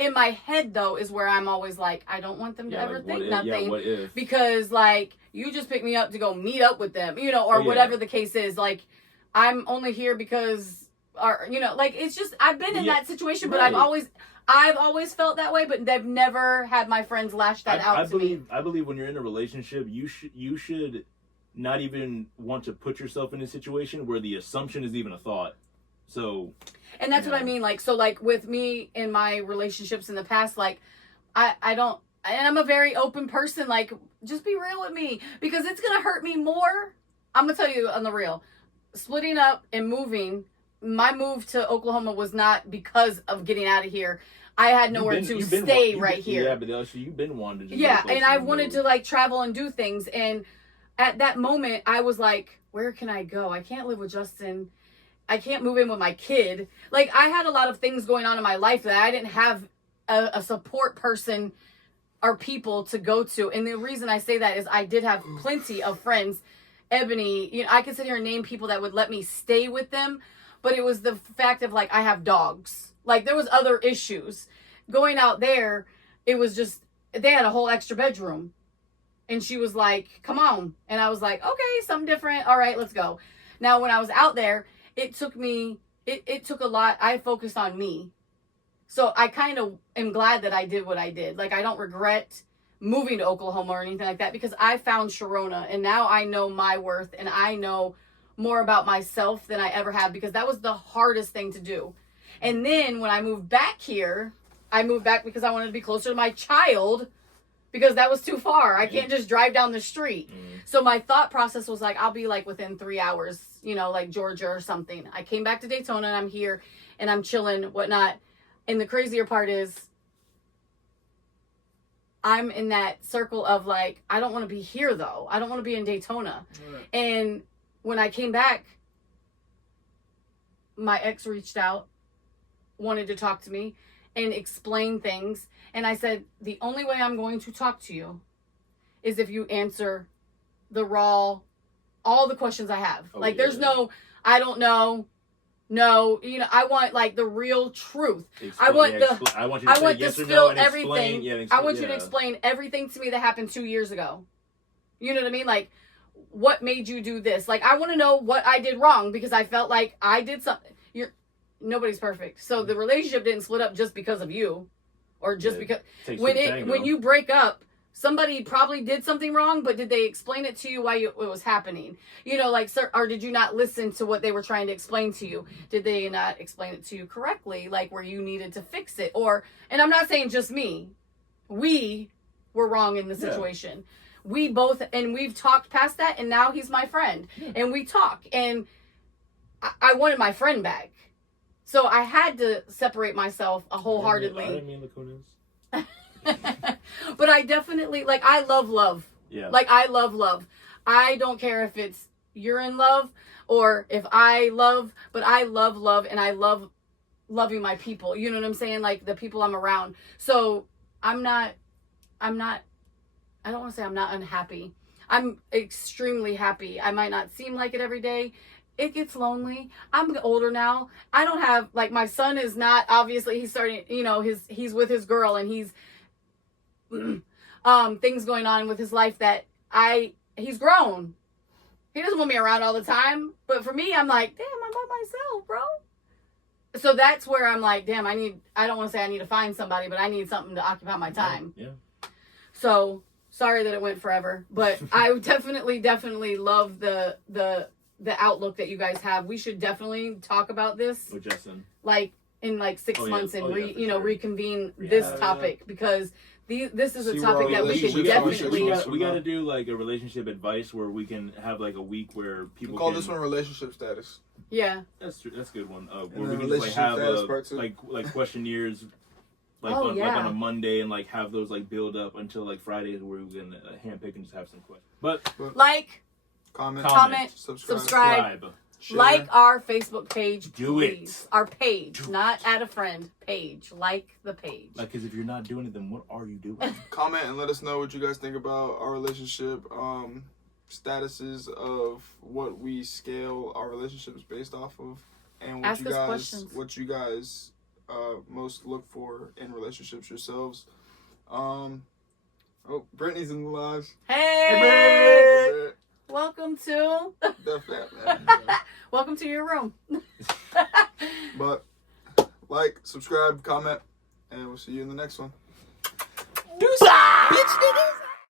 In my head, though, is where I'm always like, I don't want them to ever think nothing. What if? Because, like, you just picked me up to go meet up with them, or whatever the case is. Like, I'm only here because, or like, it's just, I've been in that situation, but I've always felt that way, but they've never had my friends lash that out to me. I believe when you're in a relationship, you should not even want to put yourself in a situation where the assumption is even a thought. So, and that's what I mean. Like, so like with me in my relationships in the past, like I don't, and I'm a very open person. Like, just be real with me, because it's going to hurt me more. I'm going to tell you on the real. Splitting up and moving, my move to Oklahoma was not because of getting out of here. I had nowhere to stay right here. Yeah, but also you've been wanting to. Yeah, and I wanted to like travel and do things. And at that moment, I was like, where can I go? I can't live with Justin. I can't move in with my kid. Like, I had a lot of things going on in my life that I didn't have a support person or people to go to. And the reason I say that is I did have plenty of friends. Ebony, I could sit here and name people that would let me stay with them. But it was the fact of, like, I have dogs. Like, there was other issues. Going out there, it was just, they had a whole extra bedroom. And she was like, come on. And I was like, okay, something different. All right, let's go. Now, when I was out there, it took a lot. I focused on me. So I kind of am glad that I did what I did. Like, I don't regret moving to Oklahoma or anything like that, because I found Sharona, and now I know my worth, and I know more about myself than I ever have, because that was the hardest thing to do. And then when I moved back here, I moved back because I wanted to be closer to my child, because that was too far. I can't just drive down the street. So my thought process was like, I'll be like within 3 hours, like Georgia or something. I came back to Daytona and I'm here and I'm chilling, whatnot. And the crazier part is I'm in that circle of like, I don't want to be here though. I don't want to be in Daytona. Right. And when I came back, my ex reached out, wanted to talk to me and explain things. And I said, the only way I'm going to talk to you is if you answer all the questions I have. There's no, I don't know. No, I want like the real truth. I want to spill everything. I want you to explain everything to me that happened 2 years ago. You know what I mean? Like, what made you do this? Like, I want to know what I did wrong, because I felt like I did something. Nobody's perfect. So the relationship didn't split up just because of you, or just because when you break up, somebody probably did something wrong, but did they explain it to you why it was happening? Or did you not listen to what they were trying to explain to you? Did they not explain it to you correctly, like where you needed to fix it? And I'm not saying just me. We were wrong in the situation. Yeah. We both, and we've talked past that, and now he's my friend. Yeah. And we talk, and I wanted my friend back. So I had to separate myself wholeheartedly. I didn't mean the Kunis. But I definitely, like, I love love. Yeah. Like, I love love. I don't care if it's you're in love or if I love, but I love love, and I love loving my people. You know what I'm saying? Like, the people I'm around. So I don't want to say I'm not unhappy. I'm extremely happy. I might not seem like it every day. It gets lonely. I'm older now. I don't have, like, my son is not, obviously, he's starting, he's with his girl, and he's, things going on with his life that he's grown. He doesn't want me around all the time. But for me, I'm like, damn, I'm by myself, bro. So that's where I'm like, damn, I don't want to say I need to find somebody, but I need something to occupy my time. Yeah. So sorry that it went forever, but I definitely love the outlook that you guys have. We should definitely talk about this. With Justin. Like in like 6 months and sure. reconvene this topic, because this is a See topic where our that we could relationships definitely. are. We got to do like a relationship advice where we can have like a week where people We call can, this one relationship status. Yeah. That's true. That's a good one. Where then we can just like relationship have status part two. like questionnaires, like Oh, on yeah. a Monday, and like have those like build up until like Fridays where we can handpick and just have some questions. But Like, Comment. comment, Subscribe. subscribe. Share. Like our Facebook page, Do please. it. Our page, Do not add a friend page. Like the page. like, because if you're not doing it, then what are you doing? Comment and let us know what you guys think about our relationship statuses of what we scale our relationships based off of, and Ask us questions. what you guys most look for in relationships yourselves. Oh, Brittany's in the live. Hey! Welcome to welcome to your room. But like, subscribe, comment, and we'll see you in the next one. Bitch, nigga.